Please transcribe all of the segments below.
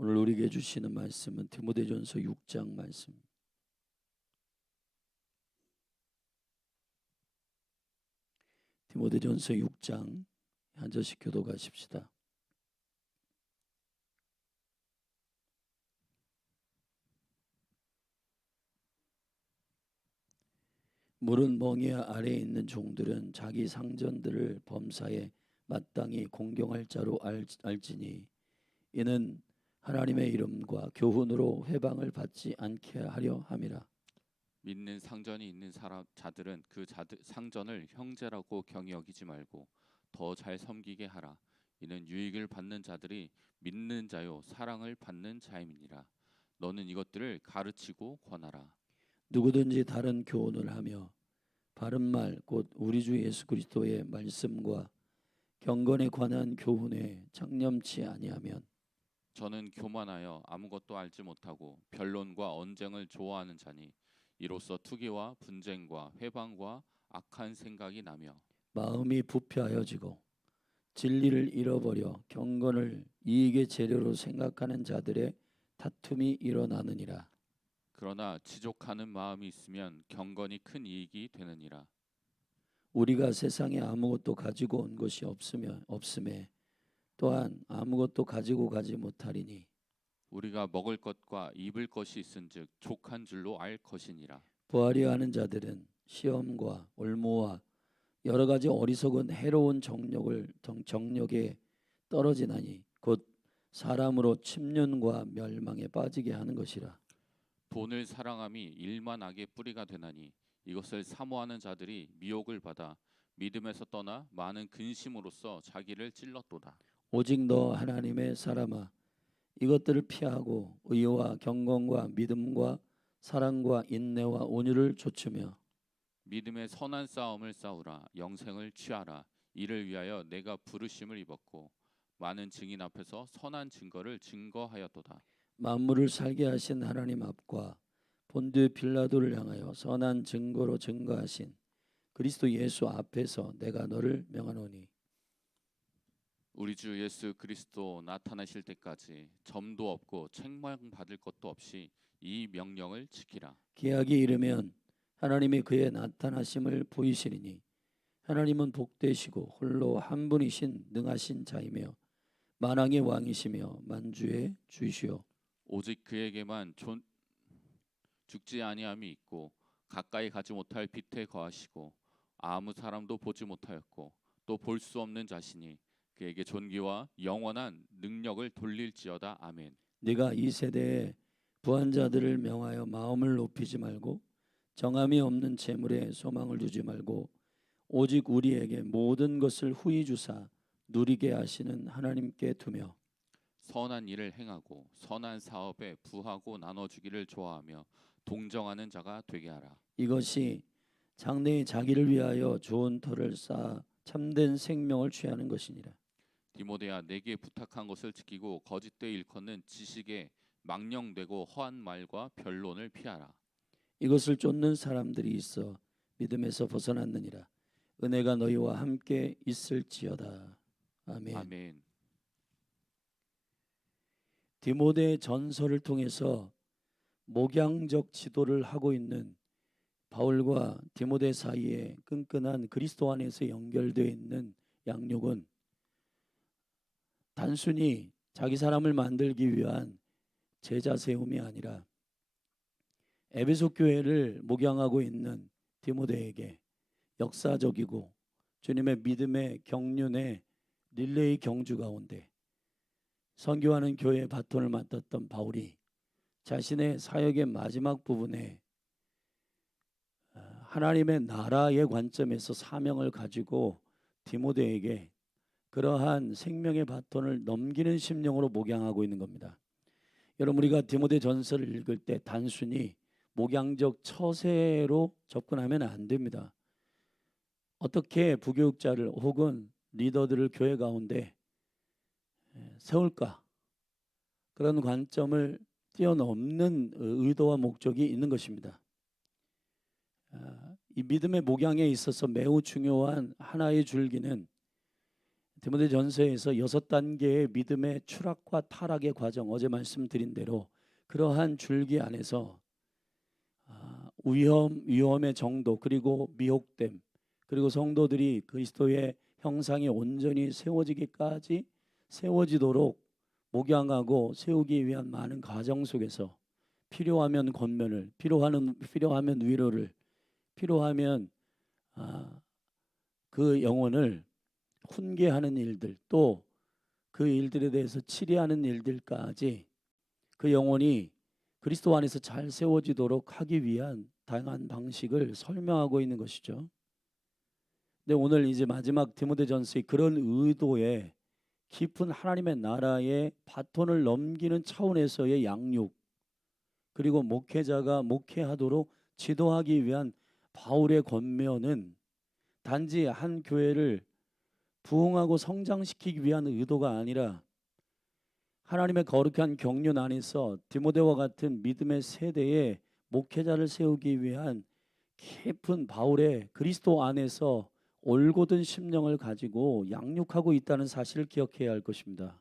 오늘 우리에게 주시는 말씀은 디모데전서 6장 말씀. 디모데전서 6장 한 절씩 교독하십시다. 물은 멍에 아래에 있는 종들은 자기 상전들을 범사에 마땅히 공경할 자로 알지니 이는 하나님의 이름과 교훈으로 회방을 받지 않게 하려 함이라. 믿는 상전이 있는 자들은 그 상전을 형제라고 경히 여기지 말고 더 잘 섬기게 하라. 이는 유익을 받는 자들이 믿는 자요 사랑을 받는 자임이니라. 너는 이것들을 가르치고 권하라. 누구든지 다른 교훈을 하며 바른 말 곧 우리 주 예수 그리스도의 말씀과 경건에 관한 교훈에 창념치 아니하면 저는 교만하여 아무것도 알지 못하고 변론과 언쟁을 좋아하는 자니 이로써 투기와 분쟁과 회방과 악한 생각이 나며 마음이 부패하여지고 진리를 잃어버려 경건을 이익의 재료로 생각하는 자들의 다툼이 일어나느니라. 그러나 지족하는 마음이 있으면 경건이 큰 이익이 되느니라. 우리가 세상에 아무것도 가지고 온 것이 없음에 또한 아무것도 가지고 가지 못하리니 우리가 먹을 것과 입을 것이 있은즉 족한 줄로 알 것이니라. 부하려 하는 자들은 시험과 올무와 여러 가지 어리석은 해로운 정력에 떨어지나니 곧 사람으로 침륜과 멸망에 빠지게 하는 것이라. 돈을 사랑함이 일만 악의 뿌리가 되나니 이것을 사모하는 자들이 미혹을 받아 믿음에서 떠나 많은 근심으로써 자기를 찔렀도다. 오직 너 하나님의 사람아 이것들을 피하고 의와 경건과 믿음과 사랑과 인내와 온유를 좇으며 믿음의 선한 싸움을 싸우라. 영생을 취하라. 이를 위하여 내가 부르심을 입었고 많은 증인 앞에서 선한 증거를 증거하였도다. 만물을 살게 하신 하나님 앞과 본드 빌라도를 향하여 선한 증거로 증거하신 그리스도 예수 앞에서 내가 너를 명하노니 우리 주 예수 그리스도 나타나실 때까지 점도 없고 책망받을 것도 없이 이 명령을 지키라. 기약이 이르면 하나님이 그의 나타나심을 보이시리니 하나님은 복되시고 홀로 한 분이신 능하신 자이며 만왕의 왕이시며 만주의 주시오. 오직 그에게만 죽지 아니함이 있고 가까이 가지 못할 빛에 거하시고 아무 사람도 보지 못하였고 또 볼 수 없는 자신이 그에게 존귀와 영원한 능력을 돌릴지어다. 아멘. 네가 이 세대에 부한 자들을 명하여 마음을 높이지 말고 정함이 없는 재물에 소망을 두지 말고 오직 우리에게 모든 것을 후히 주사 누리게 하시는 하나님께 두며 선한 일을 행하고 선한 사업에 부하고 나눠주기를 좋아하며 동정하는 자가 되게 하라. 이것이 장래에 자기를 위하여 좋은 터를 쌓아 참된 생명을 취하는 것이니라. 디모데야, 내게 부탁한 것을 지키고 거짓되이 일컫는 지식에 망령되고 허한 말과 변론을 피하라. 이것을 쫓는 사람들이 있어 믿음에서 벗어났느니라. 은혜가 너희와 함께 있을지어다. 아멘. 아멘. 디모데 전서를 통해서 목양적 지도를 하고 있는 바울과 디모데 사이에 끈끈한 그리스도 안에서 연결되어 있는 양육은 단순히 자기 사람을 만들기 위한 제자 세움이 아니라 에베소 교회를 목양하고 있는 디모데에게 역사적이고 주님의 믿음의 경륜의 릴레이 경주 가운데 선교하는 교회의 바톤을 맡았던 바울이 자신의 사역의 마지막 부분에 하나님의 나라의 관점에서 사명을 가지고 디모데에게 그러한 생명의 바톤을 넘기는 심령으로 목양하고 있는 겁니다. 여러분, 우리가 디모데 전서를 읽을 때 단순히 목양적 처세로 접근하면 안 됩니다. 어떻게 부교육자를 혹은 리더들을 교회 가운데 세울까? 그런 관점을 뛰어넘는 의도와 목적이 있는 것입니다. 이 믿음의 목양에 있어서 매우 중요한 하나의 줄기는 디모데전서에서 6단계의 믿음의 추락과 타락의 과정, 어제 말씀드린 대로 그러한 줄기 안에서 위험의 정도, 그리고 미혹됨, 그리고 성도들이 그리스도의 형상이 온전히 세워지도록 목양하고 세우기 위한 많은 과정 속에서 필요하면 권면을, 필요하면 위로를, 필요하면 그 영혼을 훈계하는 일들, 또 그 일들에 대해서 치리하는 일들까지 그 영혼이 그리스도 안에서 잘 세워지도록 하기 위한 다양한 방식을 설명하고 있는 것이죠. 근데 오늘 이제 마지막 디모데전서의 그런 의도에 깊은 하나님의 나라의 바톤을 넘기는 차원에서의 양육, 그리고 목회자가 목회하도록 지도하기 위한 바울의 권면은 단지 한 교회를 부흥하고 성장시키기 위한 의도가 아니라 하나님의 거룩한 경륜 안에서 디모데와 같은 믿음의 세대에 목회자를 세우기 위한 깊은 바울의 그리스도 안에서 올곧은 심령을 가지고 양육하고 있다는 사실을 기억해야 할 것입니다.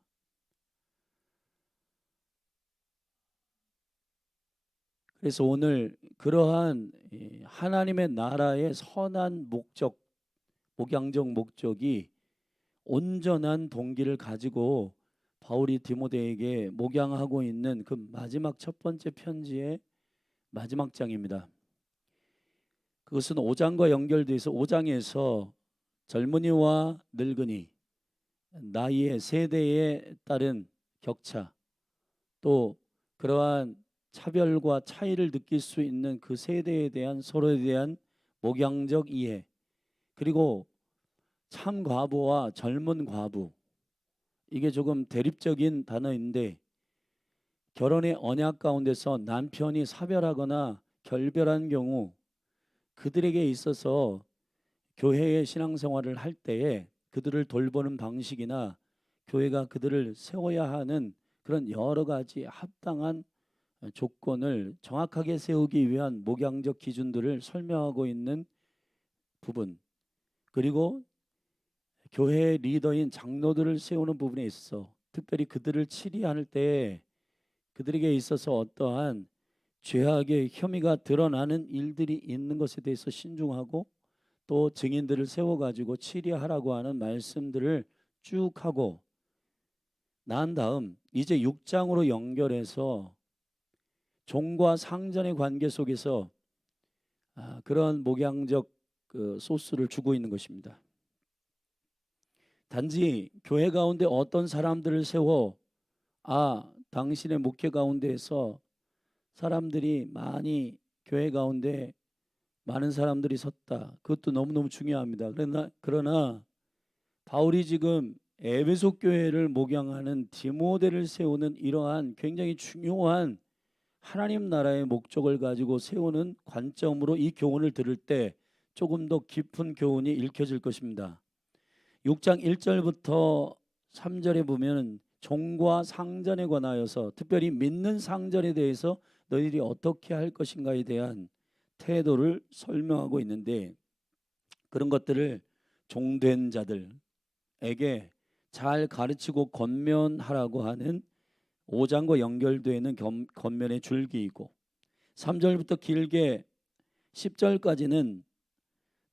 그래서 오늘 그러한 하나님의 나라의 선한 목적, 목양적 목적이 온전한 동기를 가지고 바울이 디모데에게 목양하고 있는 그 마지막 첫 번째 편지의 마지막 장입니다. 그것은 5장과 연결돼서 5장에서 젊은이와 늙은이, 나이의 세대에 따른 격차, 또 그러한 차별과 차이를 느낄 수 있는 그 세대에 대한 서로에 대한 목양적 이해, 그리고 참 과부와 젊은 과부, 이게 조금 대립적인 단어인데 결혼의 언약 가운데서 남편이 사별하거나 결별한 경우 그들에게 있어서 교회의 신앙생활을 할 때에 그들을 돌보는 방식이나 교회가 그들을 세워야 하는 그런 여러 가지 합당한 조건을 정확하게 세우기 위한 목양적 기준들을 설명하고 있는 부분, 그리고 교회의 리더인 장로들을 세우는 부분에 있어서 특별히 그들을 치리할 때 그들에게 있어서 어떠한 죄악의 혐의가 드러나는 일들이 있는 것에 대해서 신중하고 또 증인들을 세워가지고 치리하라고 하는 말씀들을 쭉 하고 난 다음 이제 6장으로 연결해서 종과 상전의 관계 속에서 그런 목양적 그 소스를 주고 있는 것입니다. 단지 교회 가운데 어떤 사람들을 세워 당신의 목회 가운데에서 사람들이 많이 교회 가운데 많은 사람들이 섰다. 그것도 너무너무 중요합니다. 그러나 바울이 지금 에베소 교회를 목양하는 디모데를 세우는 이러한 굉장히 중요한 하나님 나라의 목적을 가지고 세우는 관점으로 이 교훈을 들을 때 조금 더 깊은 교훈이 읽혀질 것입니다. 6장 1절부터 3절에 보면 종과 상전에 관하여서 특별히 믿는 상전에 대해서 너희들이 어떻게 할 것인가에 대한 태도를 설명하고 있는데 그런 것들을 종된 자들에게 잘 가르치고 권면하라고 하는 5장과 연결되는 권면의 줄기이고 3절부터 길게 10절까지는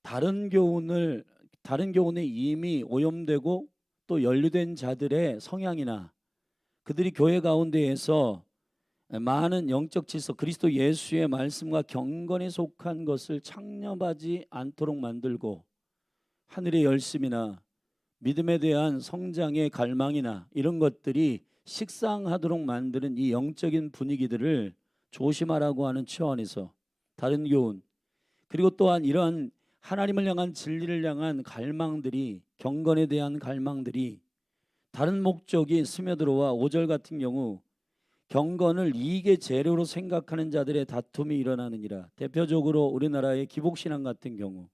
다른 교훈에 이미 오염되고 또 연루된 자들의 성향이나 그들이 교회 가운데에서 많은 영적 질서, 그리스도 예수의 말씀과 경건에 속한 것을 창념하지 않도록 만들고 하늘의 열심이나 믿음에 대한 성장의 갈망이나 이런 것들이 식상하도록 만드는 이 영적인 분위기들을 조심하라고 하는 차원에서 다른 교훈, 그리고 또한 이러한 하나님을 향한 진리를 향한 갈망들이, 경건에 대한 갈망들이 다른 목적이 스며들어와 5절 같은 경우 경건을 이익의 재료로 생각하는 자들의 다툼이 일어나느니라. 대표적으로 우리나라의 기복신앙 같은 경우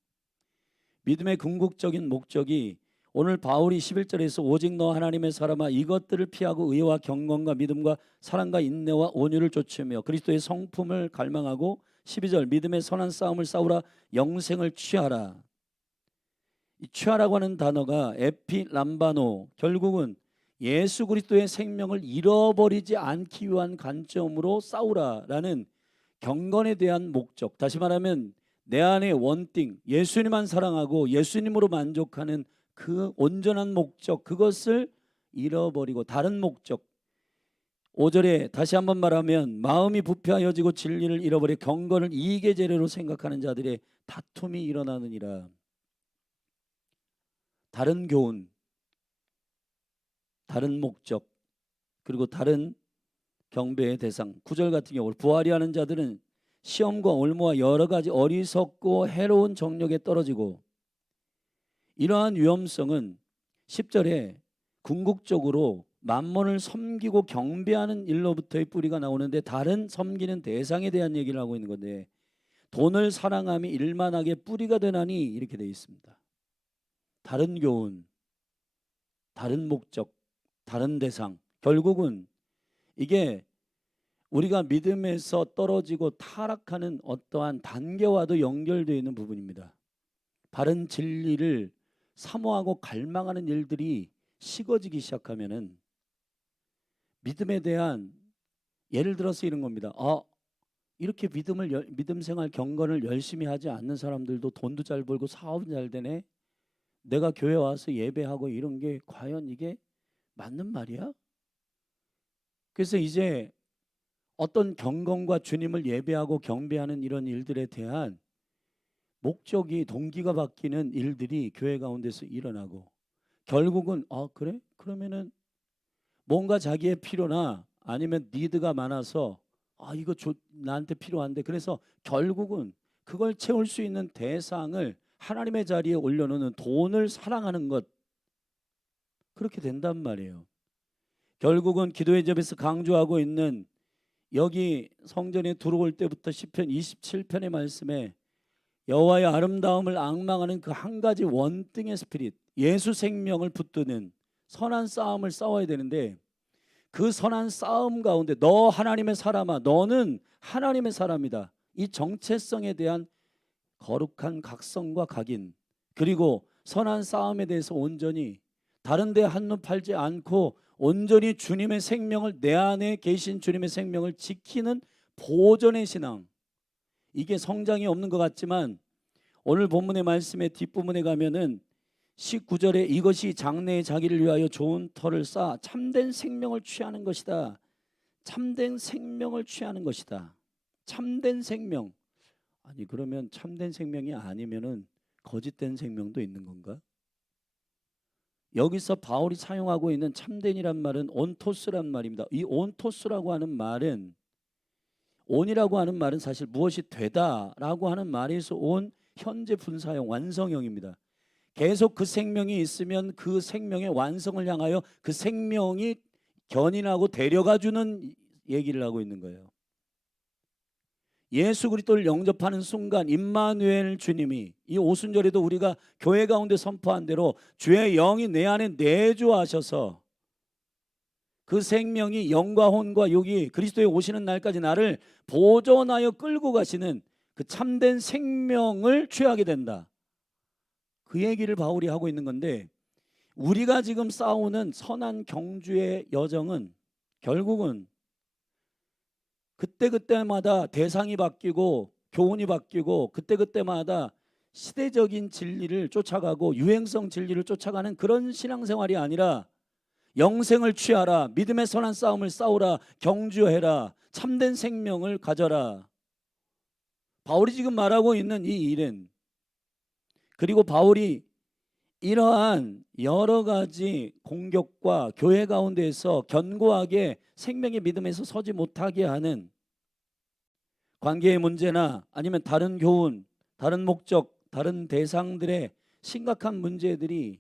믿음의 궁극적인 목적이 오늘 바울이 11절에서 오직 너 하나님의 사람아 이것들을 피하고 의와 경건과 믿음과 사랑과 인내와 온유를 좇으며 그리스도의 성품을 갈망하고 12절 믿음의 선한 싸움을 싸우라 영생을 취하라. 이 취하라고 하는 단어가 에피람바노, 결국은 예수 그리스도의 생명을 잃어버리지 않기 위한 관점으로 싸우라라는 경건에 대한 목적. 다시 말하면 내 안의 원띵, 예수님만 사랑하고 예수님으로 만족하는 그 온전한 목적, 그것을 잃어버리고 다른 목적. 5절에 다시 한번 말하면 마음이 부패하여지고 진리를 잃어버려 경건을 이익의 재료로 생각하는 자들의 다툼이 일어나느니라. 다른 교훈, 다른 목적, 그리고 다른 경배의 대상. 9절 같은 경우 부활이 하는 자들은 시험과 올무와 여러 가지 어리석고 해로운 정력에 떨어지고, 이러한 위험성은 10절에 궁극적으로 만몬을 섬기고 경배하는 일로부터의 뿌리가 나오는데, 다른 섬기는 대상에 대한 얘기를 하고 있는 건데, 돈을 사랑함이 일만하게 뿌리가 되나니 이렇게 되어 있습니다. 다른 교훈, 다른 목적, 다른 대상. 결국은 이게 우리가 믿음에서 떨어지고 타락하는 어떠한 단계와도 연결되어 있는 부분입니다. 바른 진리를 사모하고 갈망하는 일들이 식어지기 시작하면은 믿음에 대한, 예를 들어서 이런 겁니다. 이렇게 믿음 생활 경건을 열심히 하지 않는 사람들도 돈도 잘 벌고 사업은 잘 되네. 내가 교회 와서 예배하고 이런 게 과연 이게 맞는 말이야? 그래서 이제 어떤 경건과 주님을 예배하고 경배하는 이런 일들에 대한 목적이, 동기가 바뀌는 일들이 교회 가운데서 일어나고, 결국은 그래? 그러면은 뭔가 자기의 필요나 아니면 니드가 많아서 이거 나한테 필요한데, 그래서 결국은 그걸 채울 수 있는 대상을 하나님의 자리에 올려놓는 돈을 사랑하는 것, 그렇게 된단 말이에요. 결국은 기도의 집에서 강조하고 있는, 여기 성전에 들어올 때부터 시편 27편의 말씀에 여호와의 아름다움을 앙망하는 그 한 가지 원등의 스피릿, 예수 생명을 붙드는 선한 싸움을 싸워야 되는데, 그 선한 싸움 가운데 너 하나님의 사람아, 너는 하나님의 사람이다, 이 정체성에 대한 거룩한 각성과 각인, 그리고 선한 싸움에 대해서 온전히 다른 데 한눈 팔지 않고 온전히 주님의 생명을, 내 안에 계신 주님의 생명을 지키는 보존의 신앙. 이게 성장이 없는 것 같지만 오늘 본문의 말씀의 뒷부분에 가면은 19절에 이것이 장래의 자기를 위하여 좋은 터를 쌓아 참된 생명을 취하는 것이다. 참된 생명을 취하는 것이다. 참된 생명. 아니 그러면 참된 생명이 아니면은 거짓된 생명도 있는 건가? 여기서 바울이 사용하고 있는 참된이란 말은 온토스란 말입니다. 이 온토스라고 하는 말은, 온이라고 하는 말은 사실 무엇이 되다라고 하는 말에서 온 현재 분사형, 완성형입니다. 계속 그 생명이 있으면 그 생명의 완성을 향하여 그 생명이 견인하고 데려가 주는 얘기를 하고 있는 거예요. 예수 그리스도를 영접하는 순간 임마누엘 주님이, 이 오순절에도 우리가 교회 가운데 선포한 대로 주의 영이 내 안에 내주하셔서 그 생명이 영과 혼과 육이 그리스도에 오시는 날까지 나를 보존하여 끌고 가시는 그 참된 생명을 취하게 된다. 그 얘기를 바울이 하고 있는 건데, 우리가 지금 싸우는 선한 경주의 여정은 결국은 그때그때마다 대상이 바뀌고 교훈이 바뀌고 그때그때마다 시대적인 진리를 쫓아가고 유행성 진리를 쫓아가는 그런 신앙생활이 아니라, 영생을 취하라, 믿음의 선한 싸움을 싸우라, 경주해라, 참된 생명을 가져라. 바울이 지금 말하고 있는 이 일은, 그리고 바울이 이러한 여러 가지 공격과 교회 가운데에서 견고하게 생명의 믿음에서 서지 못하게 하는 관계의 문제나 아니면 다른 교훈, 다른 목적, 다른 대상들의 심각한 문제들이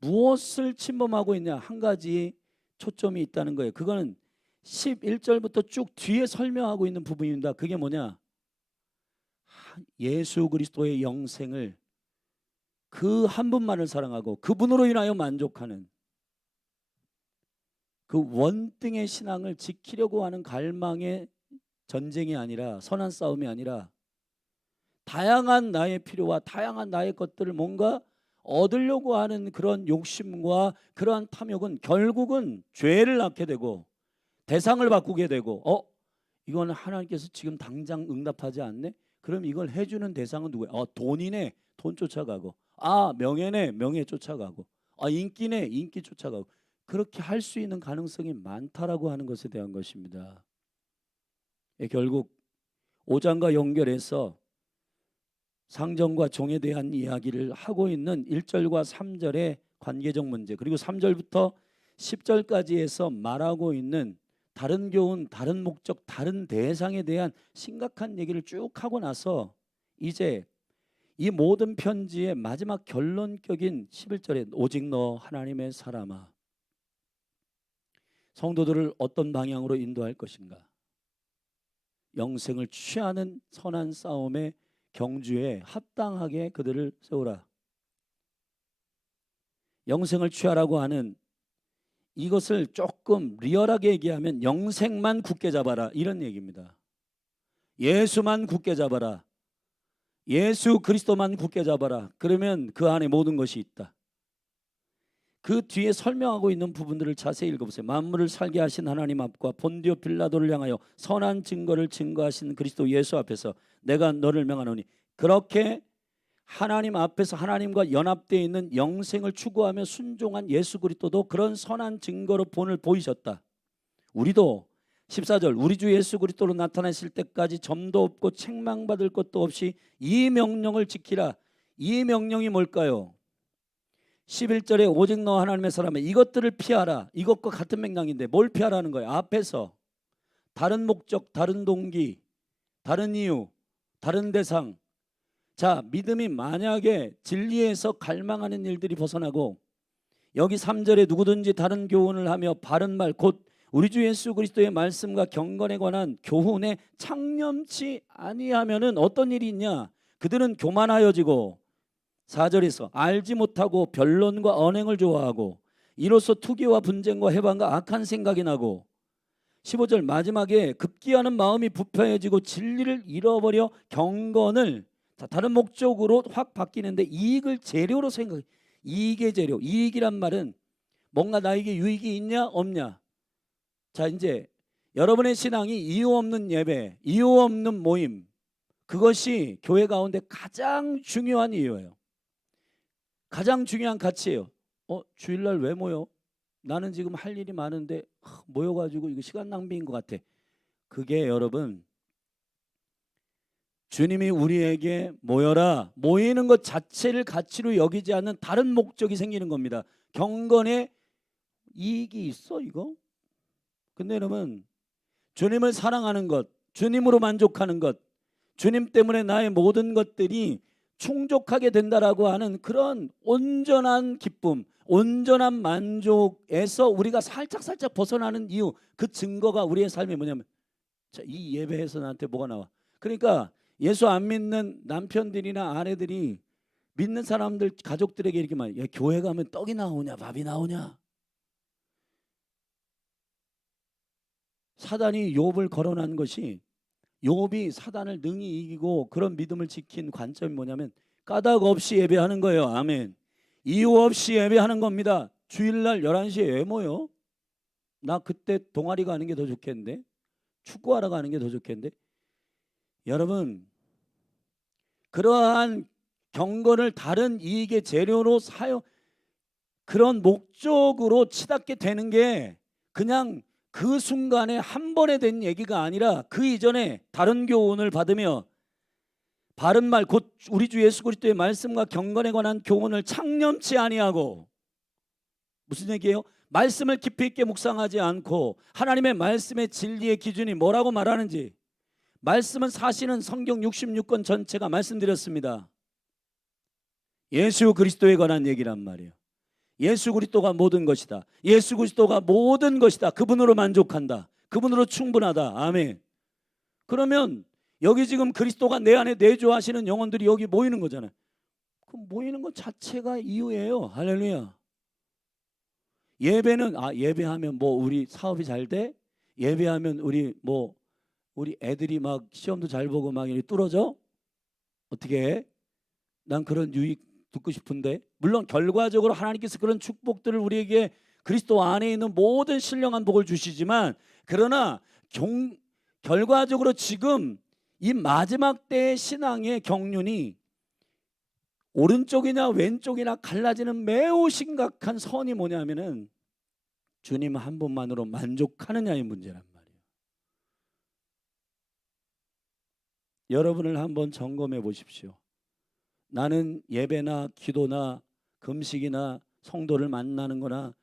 무엇을 침범하고 있냐, 한 가지 초점이 있다는 거예요. 그거는 11절부터 쭉 뒤에 설명하고 있는 부분입니다. 그게 뭐냐? 예수 그리스도의 영생을, 그 한 분만을 사랑하고 그분으로 인하여 만족하는 그 원등의 신앙을 지키려고 하는 갈망의 전쟁이 아니라, 선한 싸움이 아니라 다양한 나의 필요와 다양한 나의 것들을 뭔가 얻으려고 하는 그런 욕심과 그러한 탐욕은 결국은 죄를 낳게 되고 대상을 바꾸게 되고, 이건 하나님께서 지금 당장 응답하지 않네? 그럼 이걸 해주는 대상은 누구야? 돈이네, 돈 쫓아가고, 명예네, 명예 쫓아가고, 인기네, 인기 쫓아가고, 그렇게 할 수 있는 가능성이 많다라고 하는 것에 대한 것입니다. 결국 5장과 연결해서 상전과 종에 대한 이야기를 하고 있는 1절과 3절의 관계적 문제, 그리고 3절부터 10절까지 해서 말하고 있는 다른 교훈, 다른 목적, 다른 대상에 대한 심각한 얘기를 쭉 하고 나서 이제 이 모든 편지의 마지막 결론격인 11절에 오직 너 하나님의 사람아, 성도들을 어떤 방향으로 인도할 것인가? 영생을 취하는 선한 싸움의 경주에 합당하게 그들을 세우라. 영생을 취하라고 하는 이것을 조금 리얼하게 얘기하면 영생만 굳게 잡아라, 이런 얘기입니다. 예수만 굳게 잡아라. 예수 그리스도만 굳게 잡아라. 그러면 그 안에 모든 것이 있다. 그 뒤에 설명하고 있는 부분들을 자세히 읽어보세요. 만물을 살게 하신 하나님 앞과 본디오 빌라도를 향하여 선한 증거를 증거하신 그리스도 예수 앞에서 내가 너를 명하노니, 그렇게 하나님 앞에서 하나님과 연합되어 있는 영생을 추구하며 순종한 예수 그리스도도 그런 선한 증거로 본을 보이셨다. 우리도 14절 우리 주 예수 그리스도로 나타나실 때까지 점도 없고 책망받을 것도 없이 이 명령을 지키라. 이 명령이 뭘까요? 11절에 오직 너 하나님의 사람아, 이것들을 피하라. 이것과 같은 맥락인데 뭘 피하라는 거예요? 앞에서 다른 목적, 다른 동기, 다른 이유, 다른 대상. 자, 믿음이 만약에 진리에서 갈망하는 일들이 벗어나고 여기 3절에 누구든지 다른 교훈을 하며 바른 말 곧 우리 주 예수 그리스도의 말씀과 경건에 관한 교훈에 창념치 아니하면은 어떤 일이 있냐? 그들은 교만하여지고 4절에서 알지 못하고 변론과 언행을 좋아하고 이로써 투기와 분쟁과 해방과 악한 생각이 나고 15절 마지막에 급기야는 마음이 부패해지고 진리를 잃어버려 경건을 다른 목적으로 확 바뀌는데 이익을 재료로 생각해. 이익의 재료. 이익이란 말은 뭔가 나에게 유익이 있냐 없냐. 자, 이제 여러분의 신앙이 이유 없는 예배, 이유 없는 모임, 그것이 교회 가운데 가장 중요한 이유예요. 가장 중요한 가치예요. 주일날 왜 모여? 나는 지금 할 일이 많은데 모여가지고 이거 시간 낭비인 것 같아. 그게 여러분, 주님이 우리에게 모여라, 모이는 것 자체를 가치로 여기지 않는 다른 목적이 생기는 겁니다. 경건에 이익이 있어 이거? 근데 여러분, 주님을 사랑하는 것, 주님으로 만족하는 것, 주님 때문에 나의 모든 것들이 충족하게 된다라고 하는 그런 온전한 기쁨, 온전한 만족에서 우리가 살짝 벗어나는 이유, 그 증거가 우리의 삶이 뭐냐면, 자, 이 예배에서 나한테 뭐가 나와? 그러니까 예수 안 믿는 남편들이나 아내들이 믿는 사람들 가족들에게 이렇게 말해요. 교회 가면 떡이 나오냐 밥이 나오냐? 사단이 욥을 거론한 것이, 욥이 사단을 능히 이기고 그런 믿음을 지킨 관점이 뭐냐면 까닭 없이 예배하는 거예요. 아멘. 이유 없이 예배하는 겁니다. 주일날 11시에 왜 모여? 나 그때 동아리 가는 게 더 좋겠는데, 축구하러 가는 게 더 좋겠는데. 여러분, 그러한 경건을 다른 이익의 재료로 사용, 그런 목적으로 치닫게 되는 게 그냥 그 순간에 한 번에 된 얘기가 아니라 그 이전에 다른 교훈을 받으며 바른 말 곧 우리 주 예수 그리스도의 말씀과 경건에 관한 교훈을 창념치 아니하고, 무슨 얘기예요? 말씀을 깊이 있게 묵상하지 않고 하나님의 말씀의 진리의 기준이 뭐라고 말하는지, 말씀은 사실은 성경 66권 전체가 말씀드렸습니다. 예수 그리스도에 관한 얘기란 말이에요. 예수 그리스도가 모든 것이다. 예수 그리스도가 모든 것이다. 그분으로 만족한다. 그분으로 충분하다. 아멘. 그러면 여기 지금 그리스도가 내 안에 내주하시는 영혼들이 여기 모이는 거잖아요. 그 모이는 것 자체가 이유예요. 할렐루야. 예배는 예배하면 뭐 우리 사업이 잘 돼? 예배하면 우리 애들이 막 시험도 잘 보고 막 이렇게 뚫어져? 어떻게 해? 난 그런 유익 듣고 싶은데. 물론 결과적으로 하나님께서 그런 축복들을 우리에게 그리스도 안에 있는 모든 신령한 복을 주시지만, 그러나 결과적으로 지금 이 마지막 때의 신앙의 경륜이 오른쪽이나 왼쪽이나 갈라지는 매우 심각한 선이 뭐냐면은 주님 한 분만으로 만족하느냐의 문제란 말이에요. 여러분을 한번 점검해 보십시오. 나는 예배나 기도나 금식이나 성도를 만나는 거나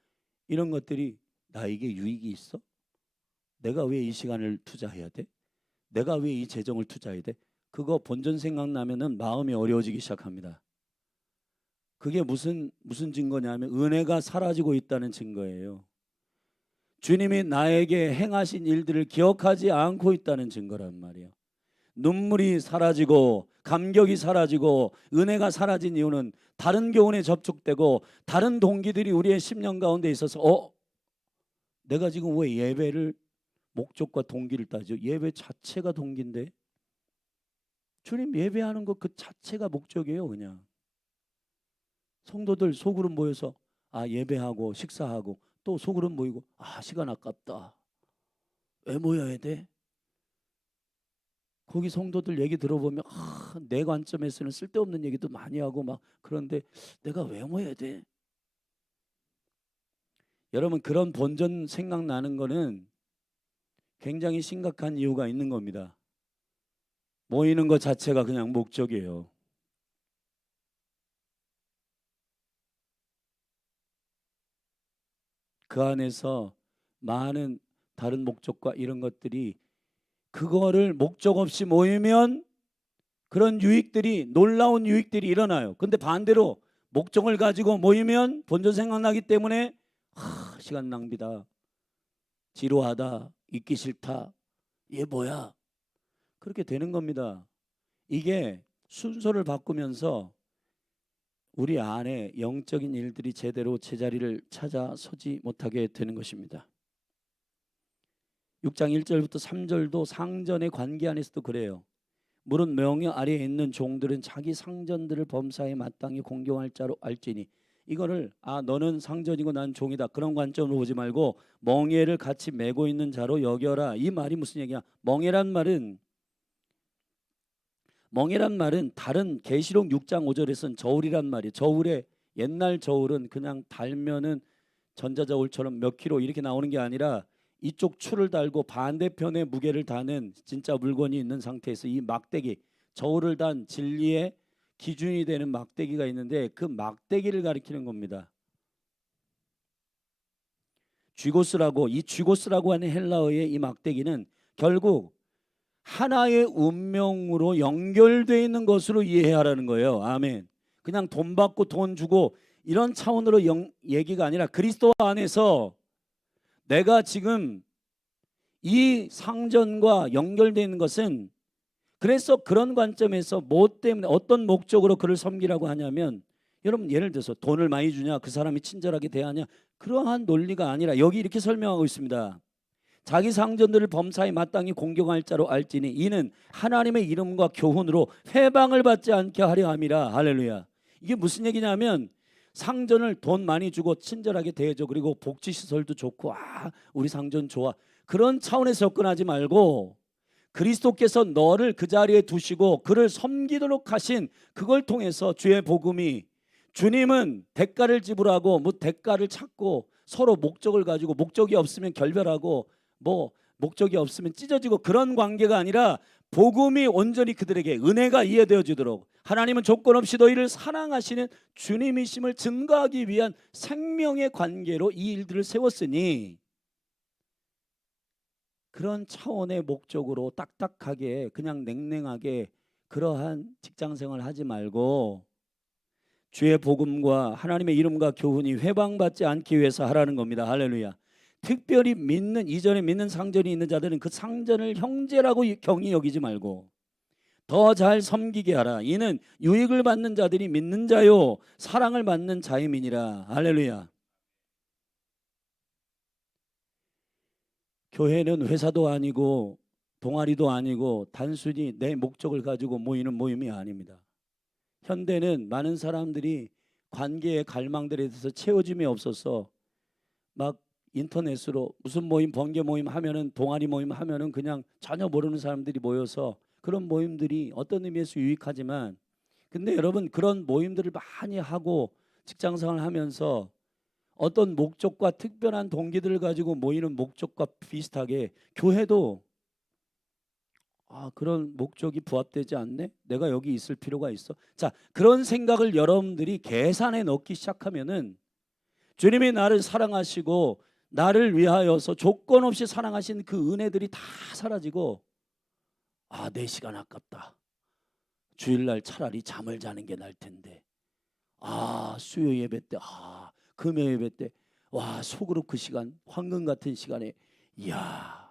이런 것들이 나에게 유익이 있어? 내가 왜 이 시간을 투자해야 돼? 내가 왜 이 재정을 투자해야 돼? 그거 본전 생각나면은 마음이 어려워지기 시작합니다. 그게 무슨 증거냐면 은혜가 사라지고 있다는 증거예요. 주님이 나에게 행하신 일들을 기억하지 않고 있다는 증거란 말이에요. 눈물이 사라지고 감격이 사라지고 은혜가 사라진 이유는 다른 교훈에 접촉되고 다른 동기들이 우리의 심령 가운데 있어서 내가 지금 왜 예배를 목적과 동기를 따지죠? 예배 자체가 동기인데, 주님 예배하는 것 그 자체가 목적이에요. 그냥 성도들 소그룹 모여서 예배하고 식사하고 또 소그룹 모이고 시간 아깝다. 왜 모여야 돼? 거기 성도들 얘기 들어보면 내 관점에서는 쓸데없는 얘기도 많이 하고 막 그런데 내가 왜 모여야 돼? 여러분, 그런 본전 생각나는 거는 굉장히 심각한 이유가 있는 겁니다. 모이는 것 자체가 그냥 목적이에요. 그 안에서 많은 다른 목적과 이런 것들이, 그거를 목적 없이 모이면 그런 유익들이, 놀라운 유익들이 일어나요. 근데 반대로 목적을 가지고 모이면 본전 생각나기 때문에 시간 낭비다, 지루하다, 있기 싫다, 얘 뭐야, 그렇게 되는 겁니다. 이게 순서를 바꾸면서 우리 안에 영적인 일들이 제대로 제자리를 찾아 서지 못하게 되는 것입니다. 6장 1절부터 3절도 상전의 관계 안에서도 그래요. 물은 명예 아래에 있는 종들은 자기 상전들을 범사에 마땅히 공경할 자로 알지니, 이거를 너는 상전이고 난 종이다 그런 관점으로 보지 말고 멍에를 같이 메고 있는 자로 여겨라. 이 말이 무슨 얘기야? 멍에란 말은 다른 계시록 6장 5절에서는 저울이란 말이에요. 저울에, 옛날 저울은 그냥 달면은 전자저울처럼 몇 킬로 이렇게 나오는 게 아니라 이쪽 추를 달고 반대편에 무게를 다는 진짜 물건이 있는 상태에서 이 막대기, 저울을 단 진리의 기준이 되는 막대기가 있는데 그 막대기를 가리키는 겁니다. 쥐고스라고, 이 쥐고스라고 하는 헬라어의 이 막대기는 결국 하나의 운명으로 연결되어 있는 것으로 이해하라는 거예요. 아멘. 그냥 돈 받고 돈 주고 이런 차원으로 얘기가 아니라 그리스도 안에서 내가 지금 이 상전과 연결되어 있는 것은, 그래서 그런 관점에서 뭐 때문에 어떤 목적으로 그를 섬기라고 하냐면, 여러분 예를 들어서 돈을 많이 주냐, 그 사람이 친절하게 대하냐, 그러한 논리가 아니라 여기 이렇게 설명하고 있습니다. 자기 상전들을 범사에 마땅히 공경할 자로 알지니 이는 하나님의 이름과 교훈으로 회방을 받지 않게 하려 함이라. 할렐루야. 이게 무슨 얘기냐면 상전을 돈 많이 주고 친절하게 대해줘. 그리고 복지시설도 좋고 우리 상전 좋아. 그런 차원에서 접근하지 말고 그리스도께서 너를 그 자리에 두시고 그를 섬기도록 하신 그걸 통해서 주의 복음이, 주님은 대가를 지불하고 대가를 찾고 서로 목적을 가지고 목적이 없으면 결별하고 목적이 없으면 찢어지고 그런 관계가 아니라 복음이 온전히 그들에게 은혜가 이해되어지도록 하나님은 조건 없이 너희를 사랑하시는 주님이심을 증거하기 위한 생명의 관계로 이 일들을 세웠으니, 그런 차원의 목적으로 딱딱하게 그냥 냉랭하게 그러한 직장생활 하지 말고 주의 복음과 하나님의 이름과 교훈이 회방받지 않기 위해서 하라는 겁니다. 할렐루야. 특별히 이전에 믿는 상전이 있는 자들은 그 상전을 형제라고 경히 여기지 말고 더 잘 섬기게 하라. 이는 유익을 받는 자들이 믿는 자요 사랑을 받는 자임이니라. 할렐루야. 교회는 회사도 아니고 동아리도 아니고 단순히 내 목적을 가지고 모이는 모임이 아닙니다. 현대는 많은 사람들이 관계의 갈망들에 대해서 채워짐이 없어서 막 인터넷으로 무슨 모임, 번개 모임 하면은, 동아리 모임 하면은 그냥 전혀 모르는 사람들이 모여서, 그런 모임들이 어떤 의미에서 유익하지만, 근데 여러분, 그런 모임들을 많이 하고 직장생활을 하면서 어떤 목적과 특별한 동기들을 가지고 모이는 목적과 비슷하게 교회도 그런 목적이 부합되지 않네? 내가 여기 있을 필요가 있어? 자, 그런 생각을 여러분들이 계산해 넣기 시작하면은 주님이 나를 사랑하시고 나를 위하여서 조건 없이 사랑하신 그 은혜들이 다 사라지고, 내 시간 아깝다. 주일날 차라리 잠을 자는 게 나을 텐데. 수요 예배 때, 금요 예배 때, 속으로 그 시간, 황금 같은 시간에, 이야.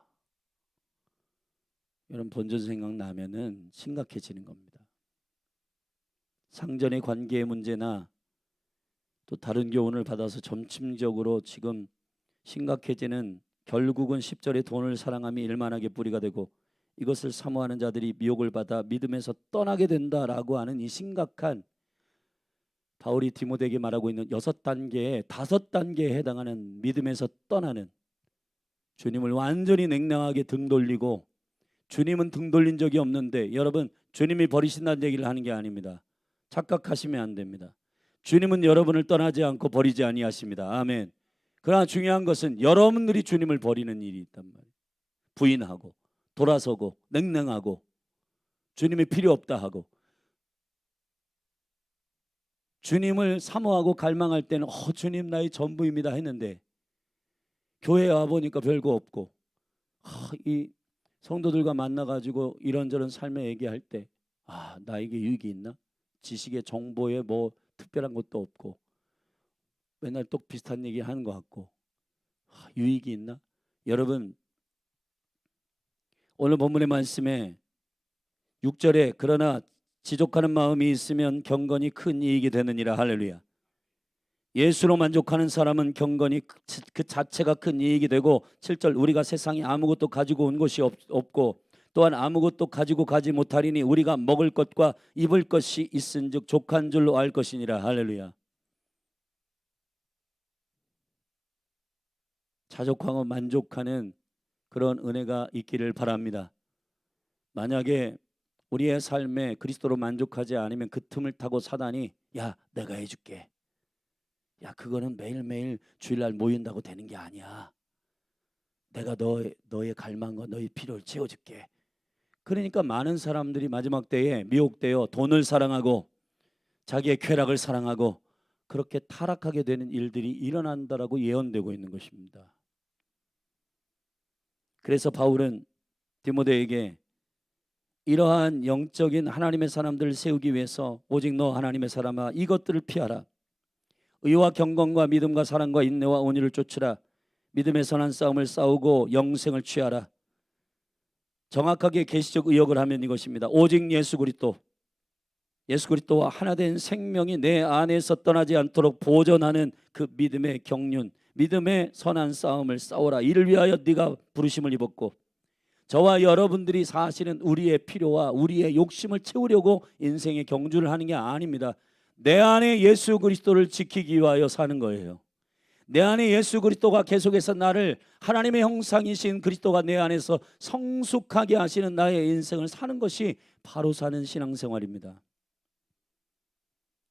여러분, 본전 생각 나면은 심각해지는 겁니다. 상전의 관계의 문제나 또 다른 교훈을 받아서 점침적으로 지금 심각해지는, 결국은 10절에 돈을 사랑함이 일만하게 뿌리가 되고 이것을 사모하는 자들이 미혹을 받아 믿음에서 떠나게 된다라고 하는 이 심각한, 바울이 디모데에게 말하고 있는 6단계의 5단계에 해당하는 믿음에서 떠나는, 주님을 완전히 냉랭하게 등 돌리고, 주님은 등 돌린 적이 없는데, 여러분, 주님이 버리신다는 얘기를 하는 게 아닙니다. 착각하시면 안 됩니다. 주님은 여러분을 떠나지 않고 버리지 아니하십니다. 아멘. 그러나 중요한 것은 여러분들이 주님을 버리는 일이 있단 말이에요. 부인하고 돌아서고 냉랭하고 주님이 필요 없다 하고, 주님을 사모하고 갈망할 때는 주님 나의 전부입니다 했는데, 교회에 와보니까 별거 없고, 이 성도들과 만나가지고 이런저런 삶에 얘기할 때 나에게 유익이 있나? 지식의 정보에 뭐 특별한 것도 없고 맨날 똑 비슷한 얘기 하는 것 같고, 유익이 있나? 여러분, 오늘 본문의 말씀에 6절에 그러나 지족하는 마음이 있으면 경건이 큰 이익이 되느니라. 할렐루야. 예수로 만족하는 사람은 경건이 그 자체가 큰 이익이 되고, 7절 우리가 세상에 아무것도 가지고 온 것이 없고 또한 아무것도 가지고 가지 못하리니 우리가 먹을 것과 입을 것이 있은즉 족한 줄로 알 것이니라. 할렐루야. 자족하고 만족하는 그런 은혜가 있기를 바랍니다. 만약에 우리의 삶에 그리스도로 만족하지 않으면 그 틈을 타고 사단이 내가 해줄게, 그거는 매일매일 주일날 모인다고 되는 게 아니야, 내가 너의 갈망과 너의 필요를 채워줄게. 그러니까 많은 사람들이 마지막 때에 미혹되어 돈을 사랑하고 자기의 쾌락을 사랑하고 그렇게 타락하게 되는 일들이 일어난다라고 예언되고 있는 것입니다. 그래서 바울은 디모데에게 이러한 영적인 하나님의 사람들을 세우기 위해서 오직 너 하나님의 사람아 이것들을 피하라. 의와 경건과 믿음과 사랑과 인내와 온유를 쫓으라. 믿음의 선한 싸움을 싸우고 영생을 취하라. 정확하게 계시적 의역을 하면 이것입니다. 오직 예수 그리스도와 하나 된 생명이 내 안에서 떠나지 않도록 보존하는 그 믿음의 경륜, 믿음의 선한 싸움을 싸우라. 이를 위하여 네가 부르심을 입었고, 저와 여러분들이 사실은 우리의 필요와 우리의 욕심을 채우려고 인생의 경주를 하는 게 아닙니다. 내 안에 예수 그리스도를 지키기 위하여 사는 거예요. 내 안에 예수 그리스도가 계속해서 나를, 하나님의 형상이신 그리스도가 내 안에서 성숙하게 하시는 나의 인생을 사는 것이 바로 사는 신앙생활입니다.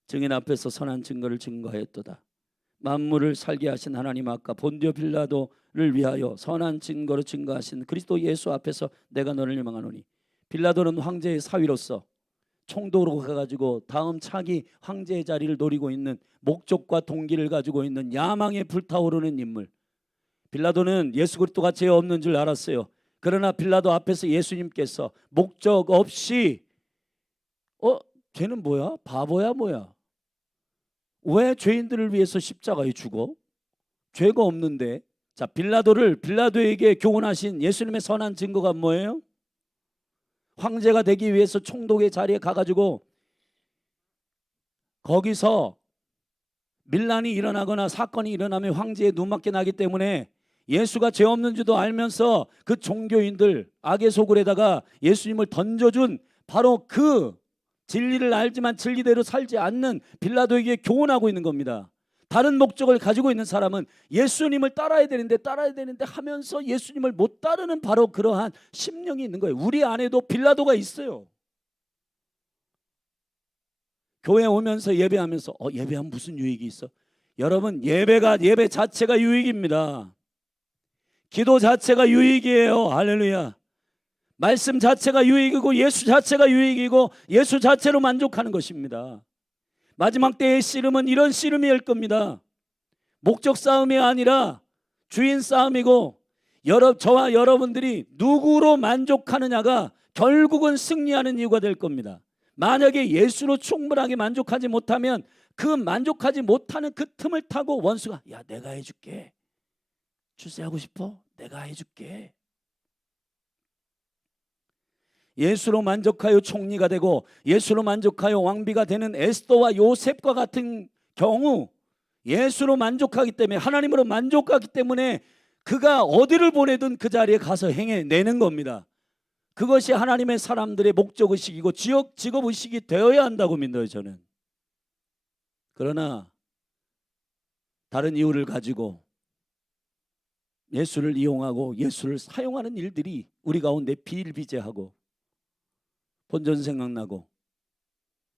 증인 앞에서 선한 증거를 증거하였도다. 만물을 살게 하신 하나님 아까 본디오 빌라도를 위하여 선한 증거로 증거하신 그리스도 예수 앞에서 내가 너를 유망하노니. 빌라도는 황제의 사위로서 총독으로 가가지고 다음 차기 황제의 자리를 노리고 있는 목적과 동기를 가지고 있는 야망에 불타오르는 인물. 빌라도는 예수 그리스도가 죄 없는 줄 알았어요. 그러나 빌라도 앞에서 예수님께서 목적 없이 쟤는 뭐야? 바보야 뭐야? 왜 죄인들을 위해서 십자가에 죽어? 죄가 없는데. 자, 빌라도에게 교훈하신 예수님의 선한 증거가 뭐예요? 황제가 되기 위해서 총독의 자리에 가가지고 거기서 밀란이 일어나거나 사건이 일어나면 황제의 눈맞게 나기 때문에 예수가 죄 없는 줄도 알면서 그 종교인들 악의 소굴에다가 예수님을 던져준 바로 그 진리를 알지만 진리대로 살지 않는 빌라도에게 교훈하고 있는 겁니다. 다른 목적을 가지고 있는 사람은 예수님을 따라야 되는데 하면서 예수님을 못 따르는 바로 그러한 심령이 있는 거예요. 우리 안에도 빌라도가 있어요. 교회 오면서 예배하면서 예배하면 무슨 유익이 있어? 여러분, 예배 자체가 유익입니다. 기도 자체가 유익이에요. 할렐루야. 말씀 자체가 유익이고 예수 자체가 유익이고 예수 자체로 만족하는 것입니다. 마지막 때의 씨름은 이런 씨름일 겁니다. 목적 싸움이 아니라 주인 싸움이고 저와 여러분들이 누구로 만족하느냐가 결국은 승리하는 이유가 될 겁니다. 만약에 예수로 충분하게 만족하지 못하면 그 만족하지 못하는 그 틈을 타고 원수가 야 내가 해줄게. 출세하고 싶어? 내가 해줄게. 예수로 만족하여 총리가 되고 예수로 만족하여 왕비가 되는 에스더와 요셉과 같은 경우 예수로 만족하기 때문에 하나님으로 만족하기 때문에 그가 어디를 보내든 그 자리에 가서 행해내는 겁니다. 그것이 하나님의 사람들의 목적의식이고 직업의식이 되어야 한다고 믿어요 저는. 그러나 다른 이유를 가지고 예수를 이용하고 예수를 사용하는 일들이 우리 가운데 비일비재하고 본전 생각나고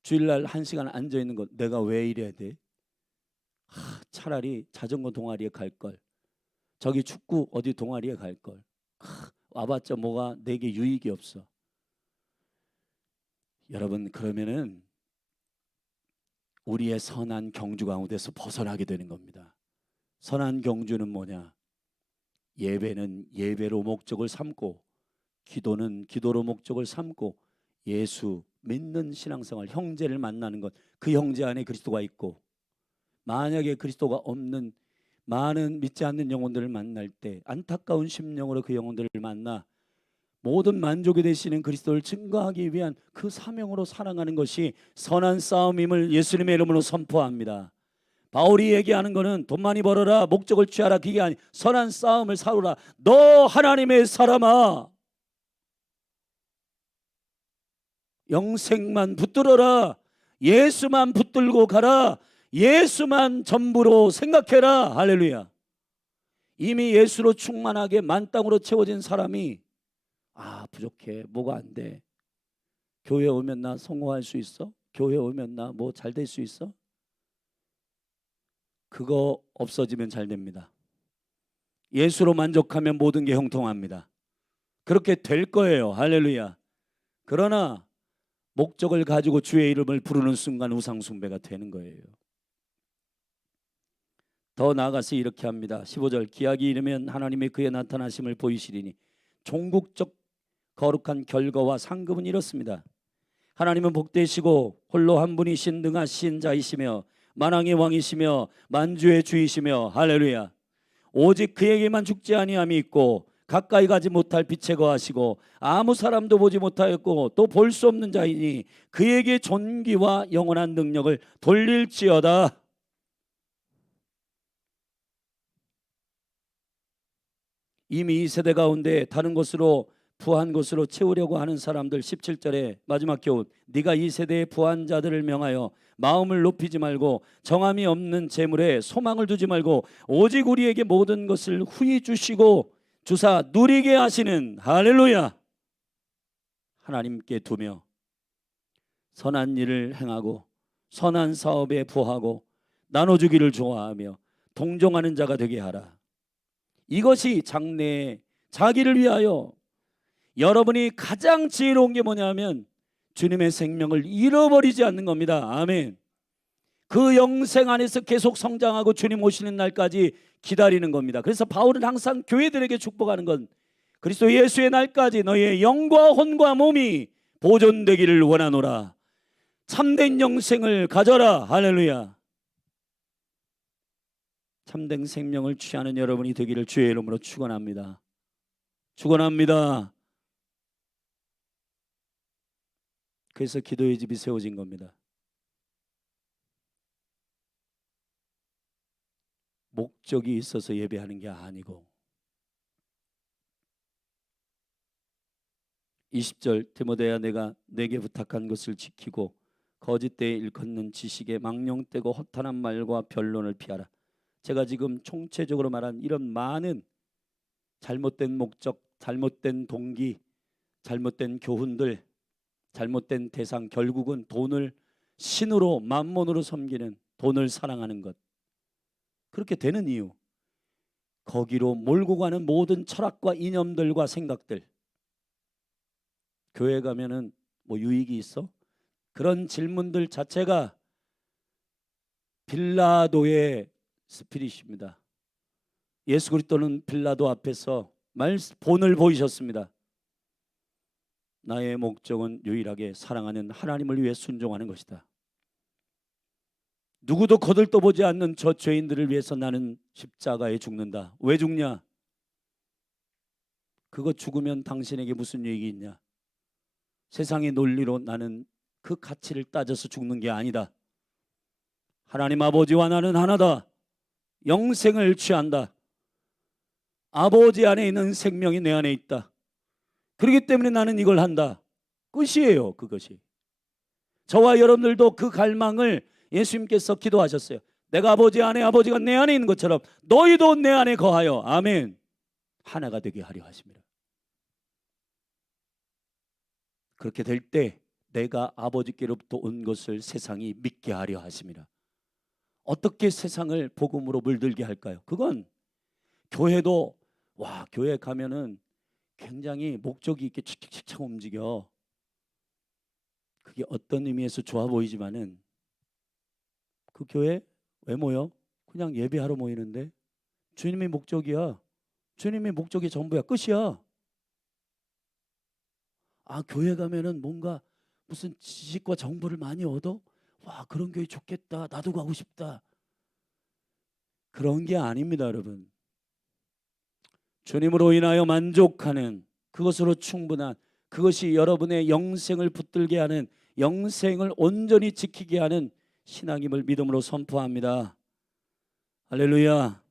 주일날 1시간 앉아있는 것 내가 왜 이래야 돼? 차라리 자전거 동아리에 갈걸, 저기 축구 어디 동아리에 갈걸, 와봤자 뭐가 내게 유익이 없어. 여러분 그러면은 우리의 선한 경주 가운데서 벗어나게 되는 겁니다. 선한 경주는 뭐냐? 예배는 예배로 목적을 삼고 기도는 기도로 목적을 삼고 예수 믿는 신앙생활, 형제를 만나는 것, 그 형제 안에 그리스도가 있고 만약에 그리스도가 없는 많은 믿지 않는 영혼들을 만날 때 안타까운 심령으로 그 영혼들을 만나 모든 만족이 되시는 그리스도를 증거하기 위한 그 사명으로 살아가는 것이 선한 싸움임을 예수님의 이름으로 선포합니다. 바울이 얘기하는 거는 돈 많이 벌어라, 목적을 취하라, 그게 아니 선한 싸움을 싸우라. 너 하나님의 사람아, 영생만 붙들어라. 예수만 붙들고 가라. 예수만 전부로 생각해라. 할렐루야. 이미 예수로 충만하게 만땅으로 채워진 사람이 부족해, 뭐가 안 돼, 교회 오면 나 성공할 수 있어? 교회 오면 나 뭐 잘 될 수 있어? 그거 없어지면 잘 됩니다. 예수로 만족하면 모든 게 형통합니다. 그렇게 될 거예요. 할렐루야. 그러나 목적을 가지고 주의 이름을 부르는 순간 우상 숭배가 되는 거예요. 더 나아가서 이렇게 합니다. 15절 기약이 이르면 하나님의 그의 나타나심을 보이시리니 종국적 거룩한 결과와 상급은 이렇습니다. 하나님은 복되시고 홀로 한 분이신 능하신 자이시며 만왕의 왕이시며 만주의 주이시며 할렐루야. 오직 그에게만 죽지 아니함이 있고 가까이 가지 못할 빛에 거하시고 아무 사람도 보지 못하였고 또 볼 수 없는 자이니 그에게 존귀와 영원한 능력을 돌릴지어다. 이미 이 세대 가운데 다른 곳으로 부한 곳으로 채우려고 하는 사람들 17절에 마지막 교훈, 네가 이 세대의 부한 자들을 명하여 마음을 높이지 말고 정함이 없는 재물에 소망을 두지 말고 오직 우리에게 모든 것을 후히 주시고 주사 누리게 하시는 할렐루야 하나님께 두며 선한 일을 행하고 선한 사업에 부하고 나눠주기를 좋아하며 동정하는 자가 되게 하라. 이것이 장래에 자기를 위하여 여러분이 가장 지혜로운 게 뭐냐면 주님의 생명을 잃어버리지 않는 겁니다. 아멘. 그 영생 안에서 계속 성장하고 주님 오시는 날까지 기다리는 겁니다. 그래서 바울은 항상 교회들에게 축복하는 건 그리스도 예수의 날까지 너희의 영과 혼과 몸이 보존되기를 원하노라. 참된 영생을 가져라. 할렐루야. 참된 생명을 취하는 여러분이 되기를 주의 이름으로 축원합니다. 축원합니다. 그래서 기도의 집이 세워진 겁니다. 목적이 있어서 예배하는 게 아니고 20절 디모데야 내가 내게 부탁한 것을 지키고 거짓되이 일컫는 지식에 망령되고 허탄한 말과 변론을 피하라. 제가 지금 총체적으로 말한 이런 많은 잘못된 목적, 잘못된 동기, 잘못된 교훈들, 잘못된 대상, 결국은 돈을 신으로 만몬으로 섬기는, 돈을 사랑하는 것, 그렇게 되는 이유, 거기로 몰고 가는 모든 철학과 이념들과 생각들. 교회 가면은 뭐 유익이 있어? 그런 질문들 자체가 빌라도의 스피릿입니다. 예수 그리스도는 빌라도 앞에서 본을 보이셨습니다. 나의 목적은 유일하게 사랑하는 하나님을 위해 순종하는 것이다. 누구도 거들떠보지 않는 저 죄인들을 위해서 나는 십자가에 죽는다. 왜 죽냐? 그거 죽으면 당신에게 무슨 유익이 있냐? 세상의 논리로 나는 그 가치를 따져서 죽는 게 아니다. 하나님 아버지와 나는 하나다. 영생을 취한다. 아버지 안에 있는 생명이 내 안에 있다. 그렇기 때문에 나는 이걸 한다. 끝이에요. 그것이. 저와 여러분들도 그 갈망을 예수님께서 기도하셨어요. 내가 아버지 안에, 아버지가 내 안에 있는 것처럼 너희도 내 안에 거하여 아멘 하나가 되게 하려 하십니다. 그렇게 될 때 내가 아버지께로부터 온 것을 세상이 믿게 하려 하십니다. 어떻게 세상을 복음으로 물들게 할까요? 그건 교회도 교회 가면은 굉장히 목적이 있게 칙칙칙 움직여. 그게 어떤 의미에서 좋아 보이지만은 그 교회 왜 모여? 그냥 예배하러 모이는데 주님의 목적이야. 주님의 목적이 전부야. 끝이야. 교회 가면은 뭔가 무슨 지식과 정보를 많이 얻어? 그런 교회 좋겠다. 나도 가고 싶다. 그런 게 아닙니다, 여러분. 주님으로 인하여 만족하는, 그것으로 충분한, 그것이 여러분의 영생을 붙들게 하는, 영생을 온전히 지키게 하는 신앙임을 믿음으로 선포합니다. 할렐루야.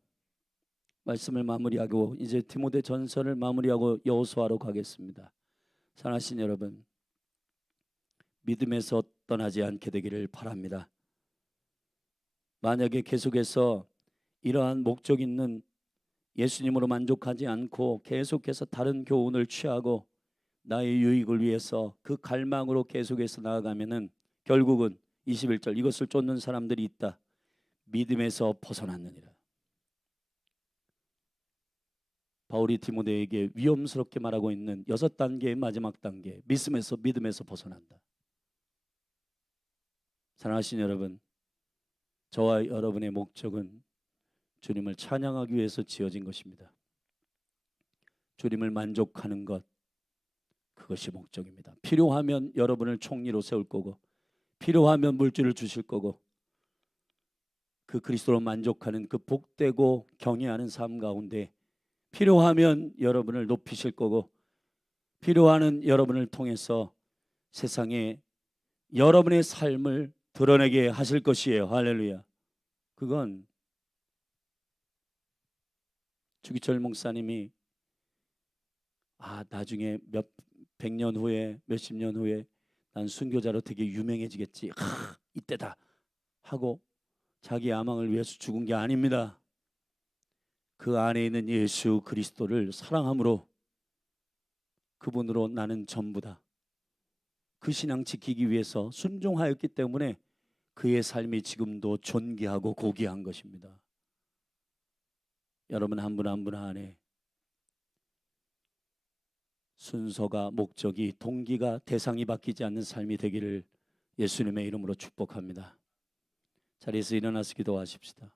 말씀을 마무리하고 이제 디모데 전서를 마무리하고 여호수아로 가겠습니다. 사랑하신 여러분, 믿음에서 떠나지 않게 되기를 바랍니다. 만약에 계속해서 이러한 목적 있는 예수님으로 만족하지 않고 계속해서 다른 교훈을 취하고 나의 유익을 위해서 그 갈망으로 계속해서 나아가면은 결국은 21절 이것을 쫓는 사람들이 있다. 믿음에서 벗어났느니라. 바울이 디모데에게 위험스럽게 말하고 있는 6단계의 마지막 단계, 믿음에서 벗어난다. 사랑하신 여러분, 저와 여러분의 목적은 주님을 찬양하기 위해서 지어진 것입니다. 주님을 만족하는 것, 그것이 목적입니다. 필요하면 여러분을 총리로 세울 거고, 필요하면 물질을 주실 거고, 그 그리스도로 만족하는 그 복되고 경외하는 삶 가운데 필요하면 여러분을 높이실 거고, 필요한 여러분을 통해서 세상에 여러분의 삶을 드러내게 하실 것이에요. 할렐루야. 그건 주기철 목사님이 나중에 몇 백 년 후에 몇십 년 후에 난 순교자로 되게 유명해지겠지. 이때다 하고 자기 야망을 위해서 죽은 게 아닙니다. 그 안에 있는 예수 그리스도를 사랑함으로 그분으로 나는 전부다. 그 신앙 지키기 위해서 순종하였기 때문에 그의 삶이 지금도 존귀하고 고귀한 것입니다. 여러분 한 분 한 분 안에 순서가, 목적이, 동기가, 대상이 바뀌지 않는 삶이 되기를 예수님의 이름으로 축복합니다. 자리에서 일어나서 기도하십시다.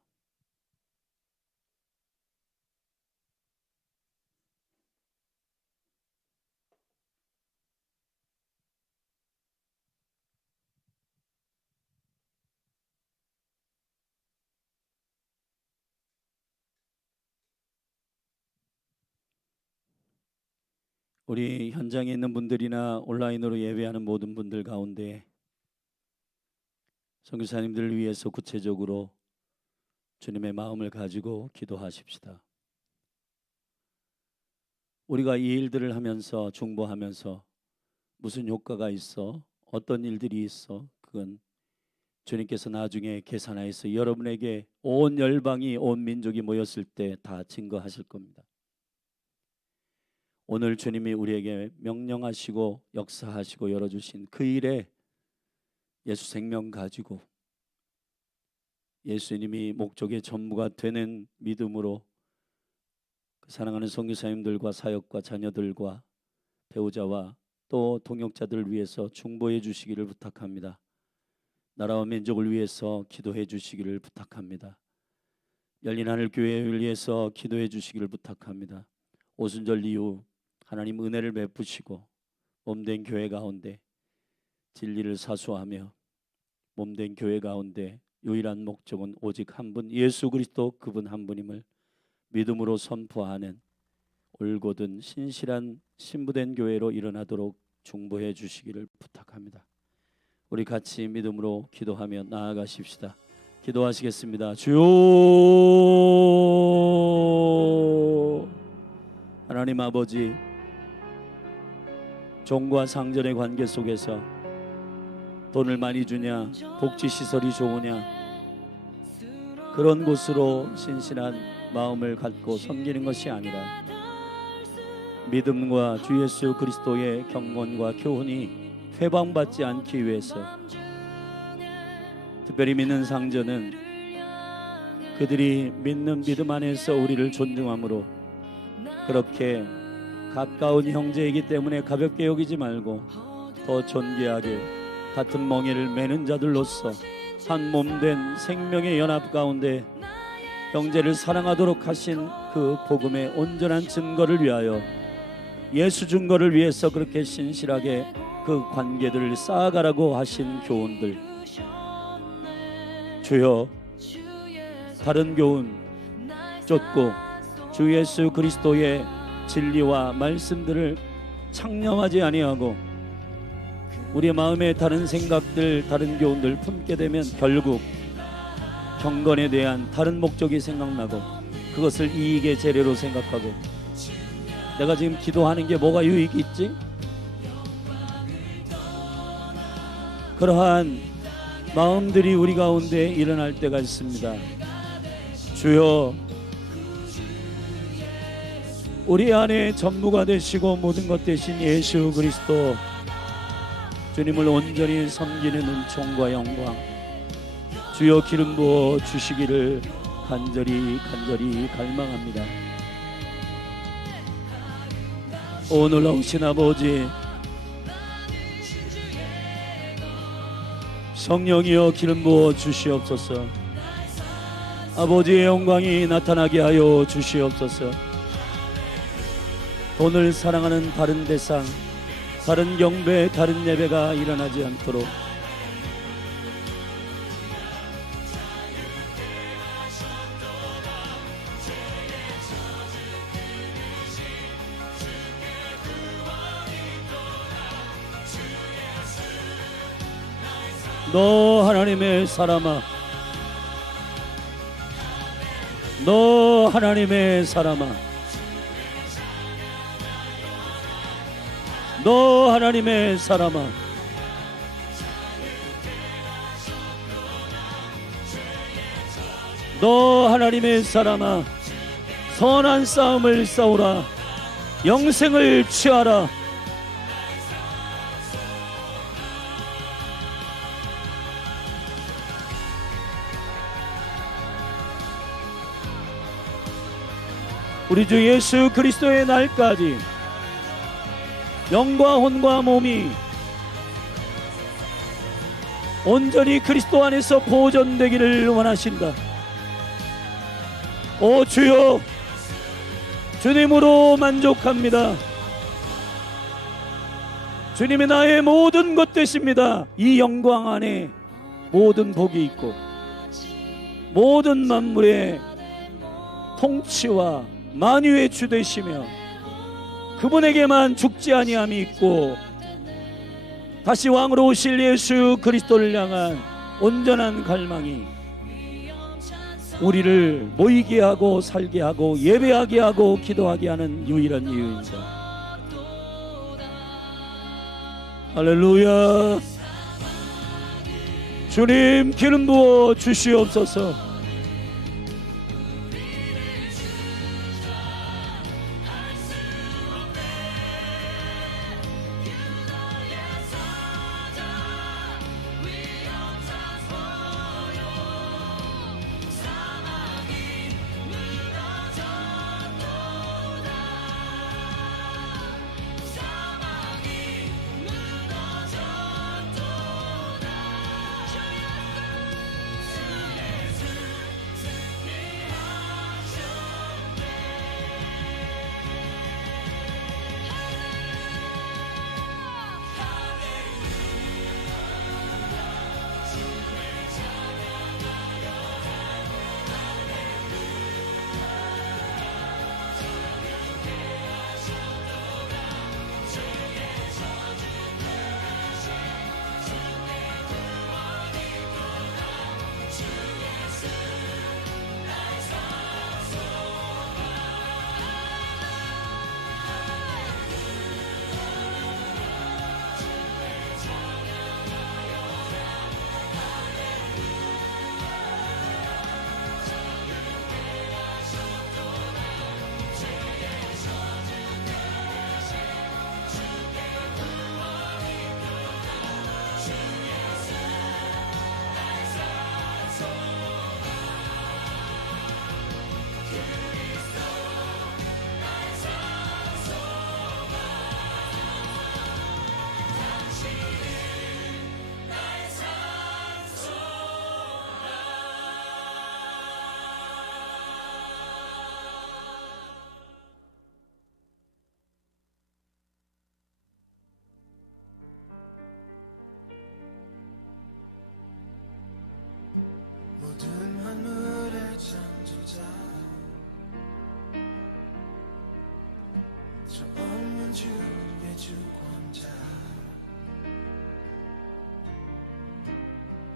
우리 현장에 있는 분들이나 온라인으로 예배하는 모든 분들 가운데 선교사님들을 위해서 구체적으로 주님의 마음을 가지고 기도하십시다. 우리가 이 일들을 하면서 중보하면서 무슨 효과가 있어? 어떤 일들이 있어? 그건 주님께서 나중에 계산하여서 여러분에게 온 열방이 온 민족이 모였을 때 다 증거하실 겁니다. 오늘 주님이 우리에게 명령하시고 역사하시고 열어주신 그 일에 예수 생명 가지고 예수님이 목적의 전부가 되는 믿음으로 그 사랑하는 선교사님들과 사역과 자녀들과 배우자와 또 동역자들을 위해서 중보해 주시기를 부탁합니다. 나라와 민족을 위해서 기도해 주시기를 부탁합니다. 열린 하늘 교회를 위해서 기도해 주시기를 부탁합니다. 오순절 이후 하나님 은혜를 베푸시고 몸된 교회 가운데 진리를 사수하며 몸된 교회 가운데 유일한 목적은 오직 한 분 예수 그리스도 그분 한 분임을 믿음으로 선포하는 올곧은 신실한 신부된 교회로 일어나도록 중보해 주시기를 부탁합니다. 우리 같이 믿음으로 기도하며 나아가십시다. 기도하시겠습니다. 주여, 하나님 아버지, 종과 상전의 관계 속에서 돈을 많이 주냐, 복지시설이 좋으냐, 그런 곳으로 신실한 마음을 갖고 섬기는 것이 아니라 믿음과 주 예수 그리스도의 경건과 교훈이 회방받지 않기 위해서, 특별히 믿는 상전은 그들이 믿는 믿음 안에서 우리를 존중함으로 그렇게 가까운 형제이기 때문에 가볍게 여기지 말고 더 존귀하게 같은 멍에를 매는 자들로서 한 몸된 생명의 연합 가운데 형제를 사랑하도록 하신 그 복음의 온전한 증거를 위하여, 예수 증거를 위해서 그렇게 신실하게 그 관계들을 쌓아가라고 하신 교훈들, 주여, 다른 교훈 쫓고 주 예수 그리스도의 진리와 말씀들을 창념하지 아니하고 우리의 마음에 다른 생각들, 다른 교훈들 품게 되면 결국 경건에 대한 다른 목적이 생각나고 그것을 이익의 재료로 생각하고, 내가 지금 기도하는 게 뭐가 유익이 있지? 그러한 마음들이 우리 가운데 일어날 때가 있습니다. 주여, 우리 안에 전부가 되시고 모든 것 되신 예수 그리스도 주님을 온전히 섬기는 은총과 영광 주여 기름 부어 주시기를 간절히 갈망합니다. 오 놀라우신 아버지, 성령이여 기름 부어 주시옵소서. 아버지의 영광이 나타나게 하여 주시옵소서. 돈을 사랑하는 다른 대상, 다른 경배, 다른 예배가 일어나지 않도록 너 하나님의 사람아, 너 하나님의 사람아, 너 하나님의 사람아, 너 하나님의 사람아, 선한 싸움을 싸우라. 영생을 취하라. 우리 주 예수 그리스도의 날까지 영과 혼과 몸이 온전히 그리스도 안에서 보존되기를 원하신다. 오 주여, 주님으로 만족합니다. 주님이 나의 모든 것 되십니다. 이 영광 안에 모든 복이 있고 모든 만물의 통치와 만유의 주 되시며 그분에게만 죽지 아니함이 있고 다시 왕으로 오실 예수 그리스도를 향한 온전한 갈망이 우리를 모이게 하고 살게 하고 예배하게 하고 기도하게 하는 유일한 이유입니다. 할렐루야. 주님 기름 부어 주시옵소서. 모든 만물의 창조자 저 없는 주의 주권자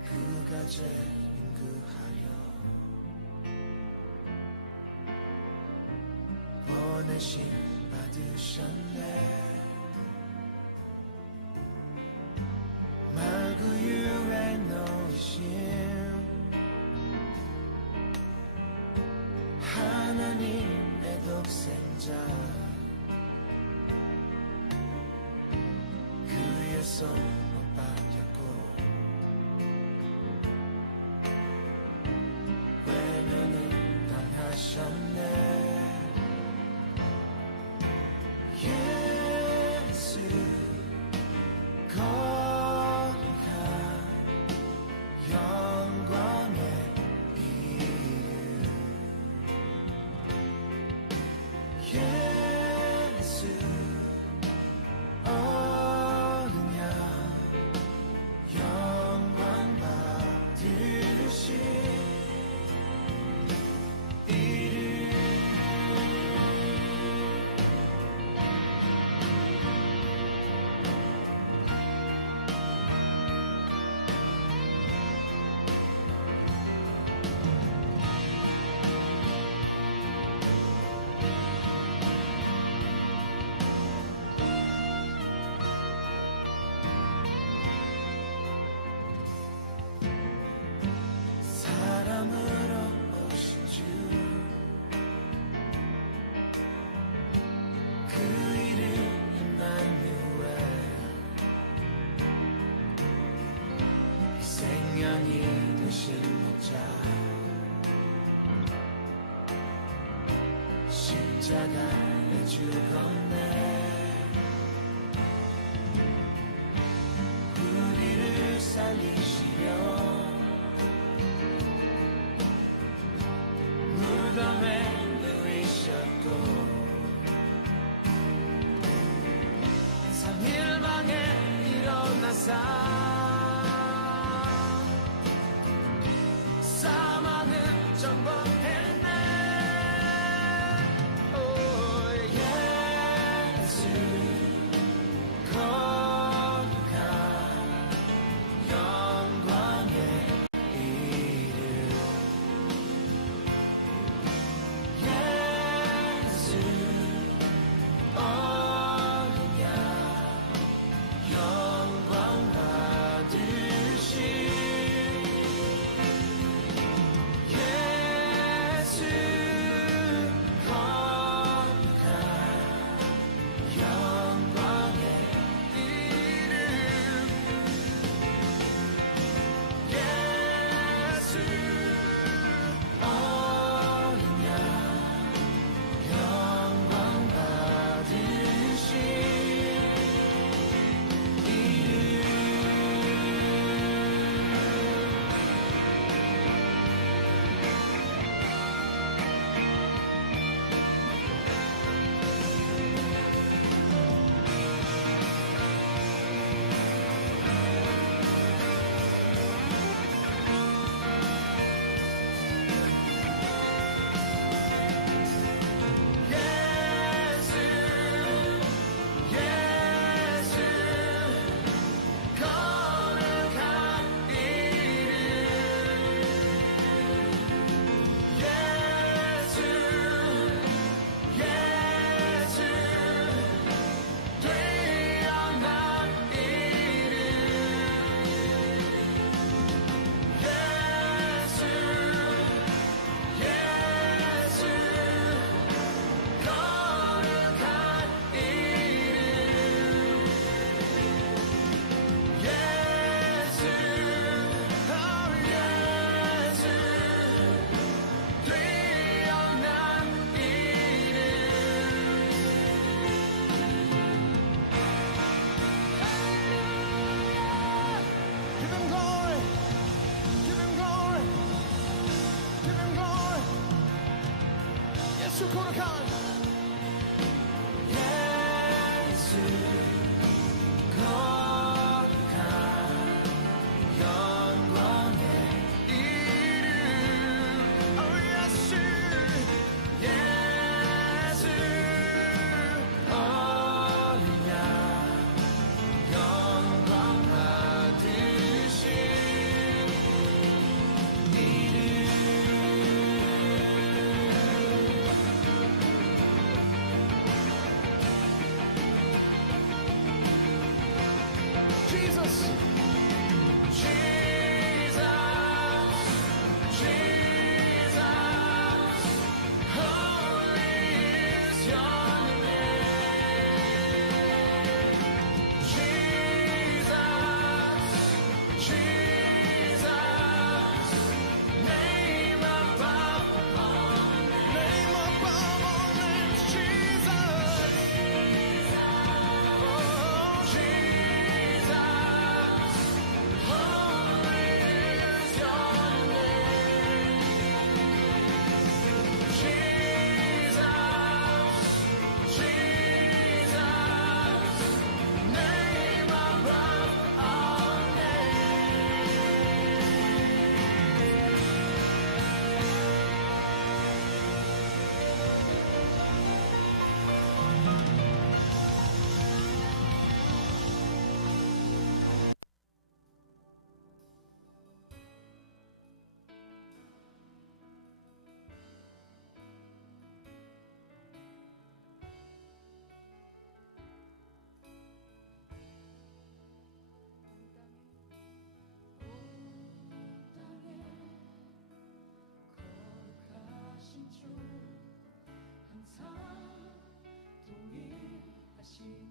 그가 재임금하여 보내심 받으셨네 말구유에 놓이신 하나님의 독생자 그의 손 못 박혔고 외면을 당하셨네 예수 거룩한 영광의 이름 예수 어느 양 영광 받으신 이름 사람으로 오신 주 그 이름 임마누엘 희생양이 되신 목자 십자가에 죽었네 우리를 살리시려 무덤에 누이셨고 3일 만에 일어나사 사망을 정복했네 오 예수 거룩한 영광의 이름 예수 어느 양 영광의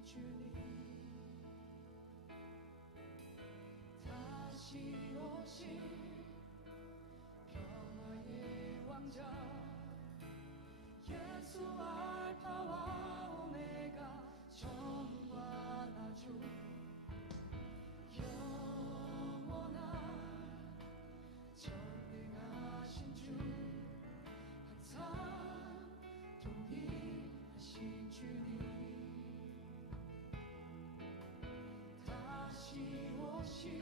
주님 다시 오실 평화의 왕자 예수 알파와 오메가 처음과 나중 영원한 전능하신 주 항상 동일하신 주님 다시 오실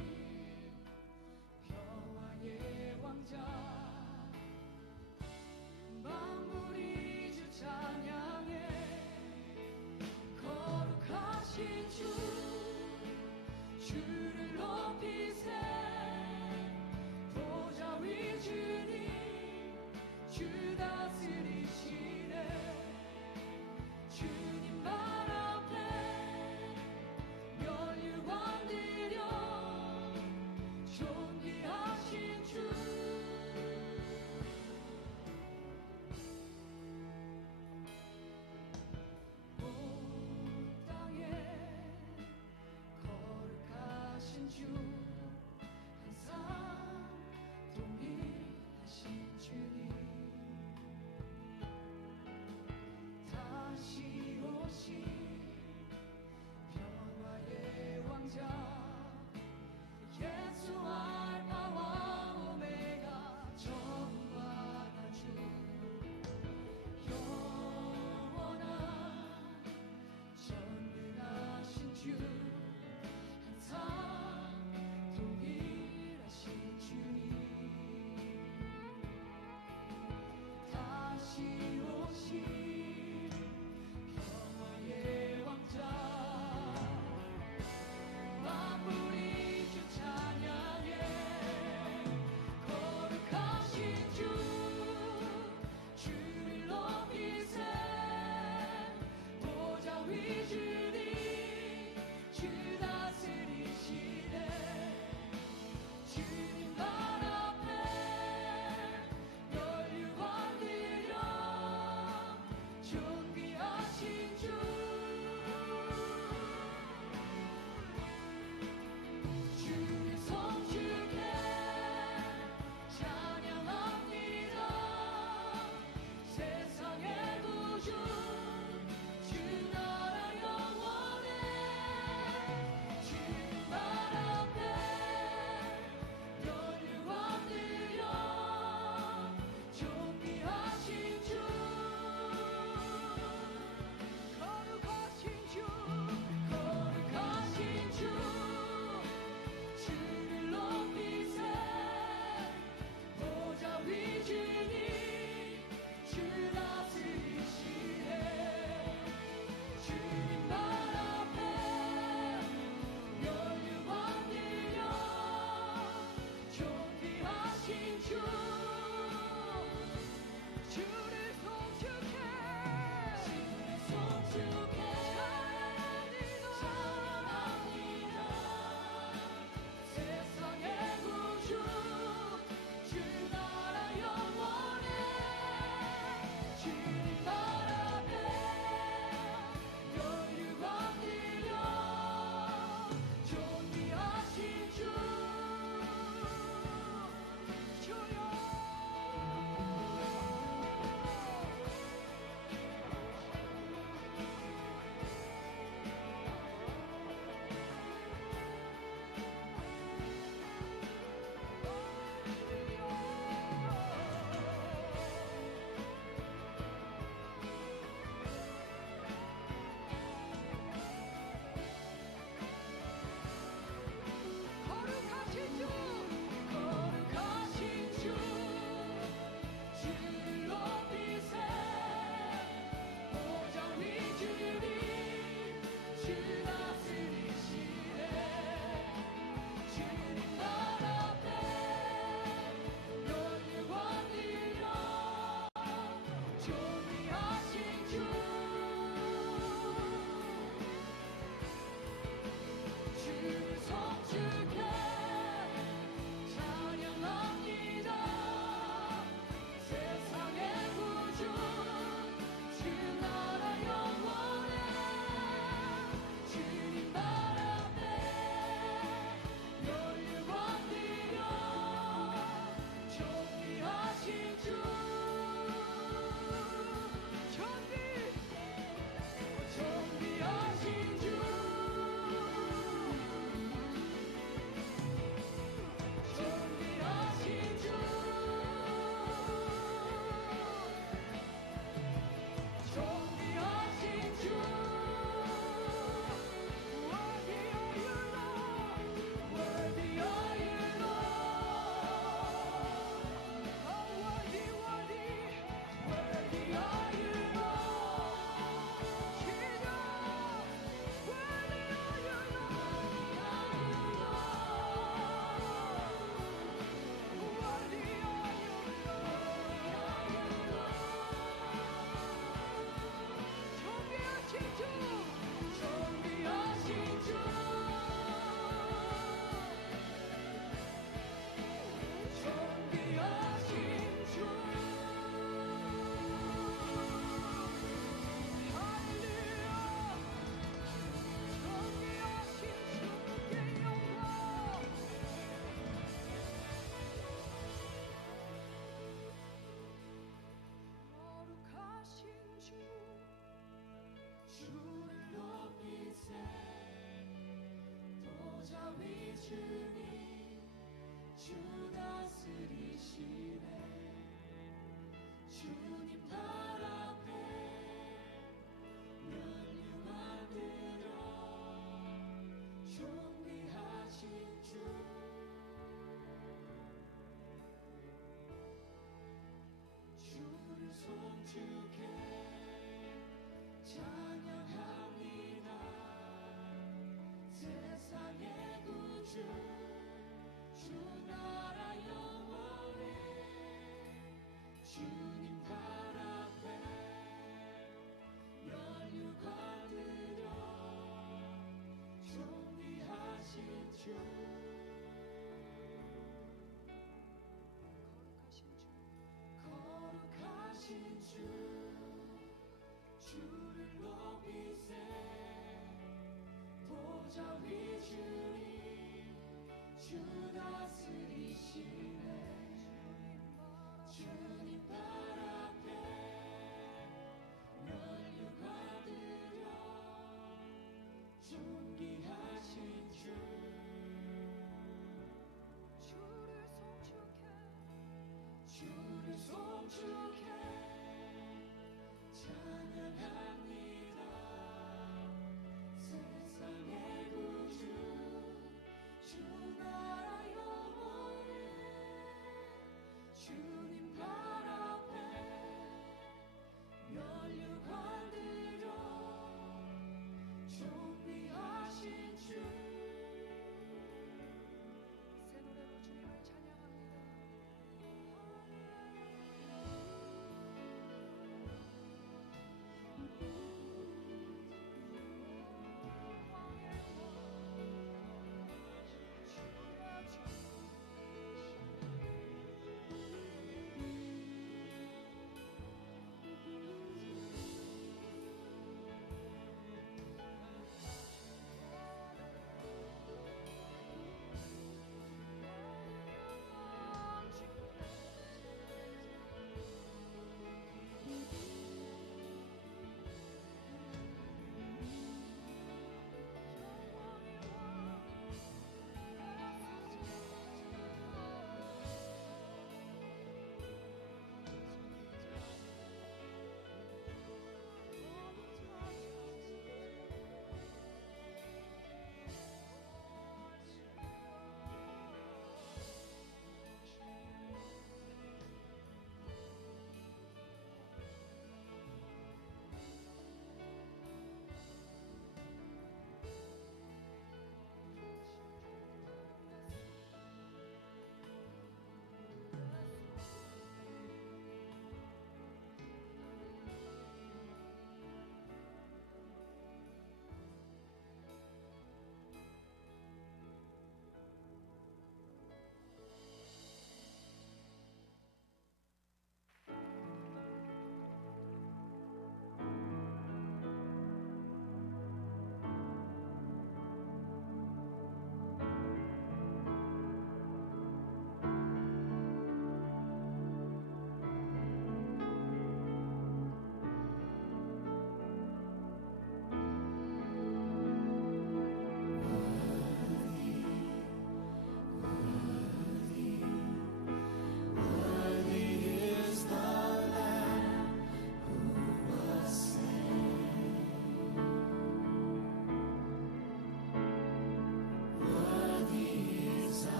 평화의 왕자 만물이 주 찬양해 거룩하신 주 주를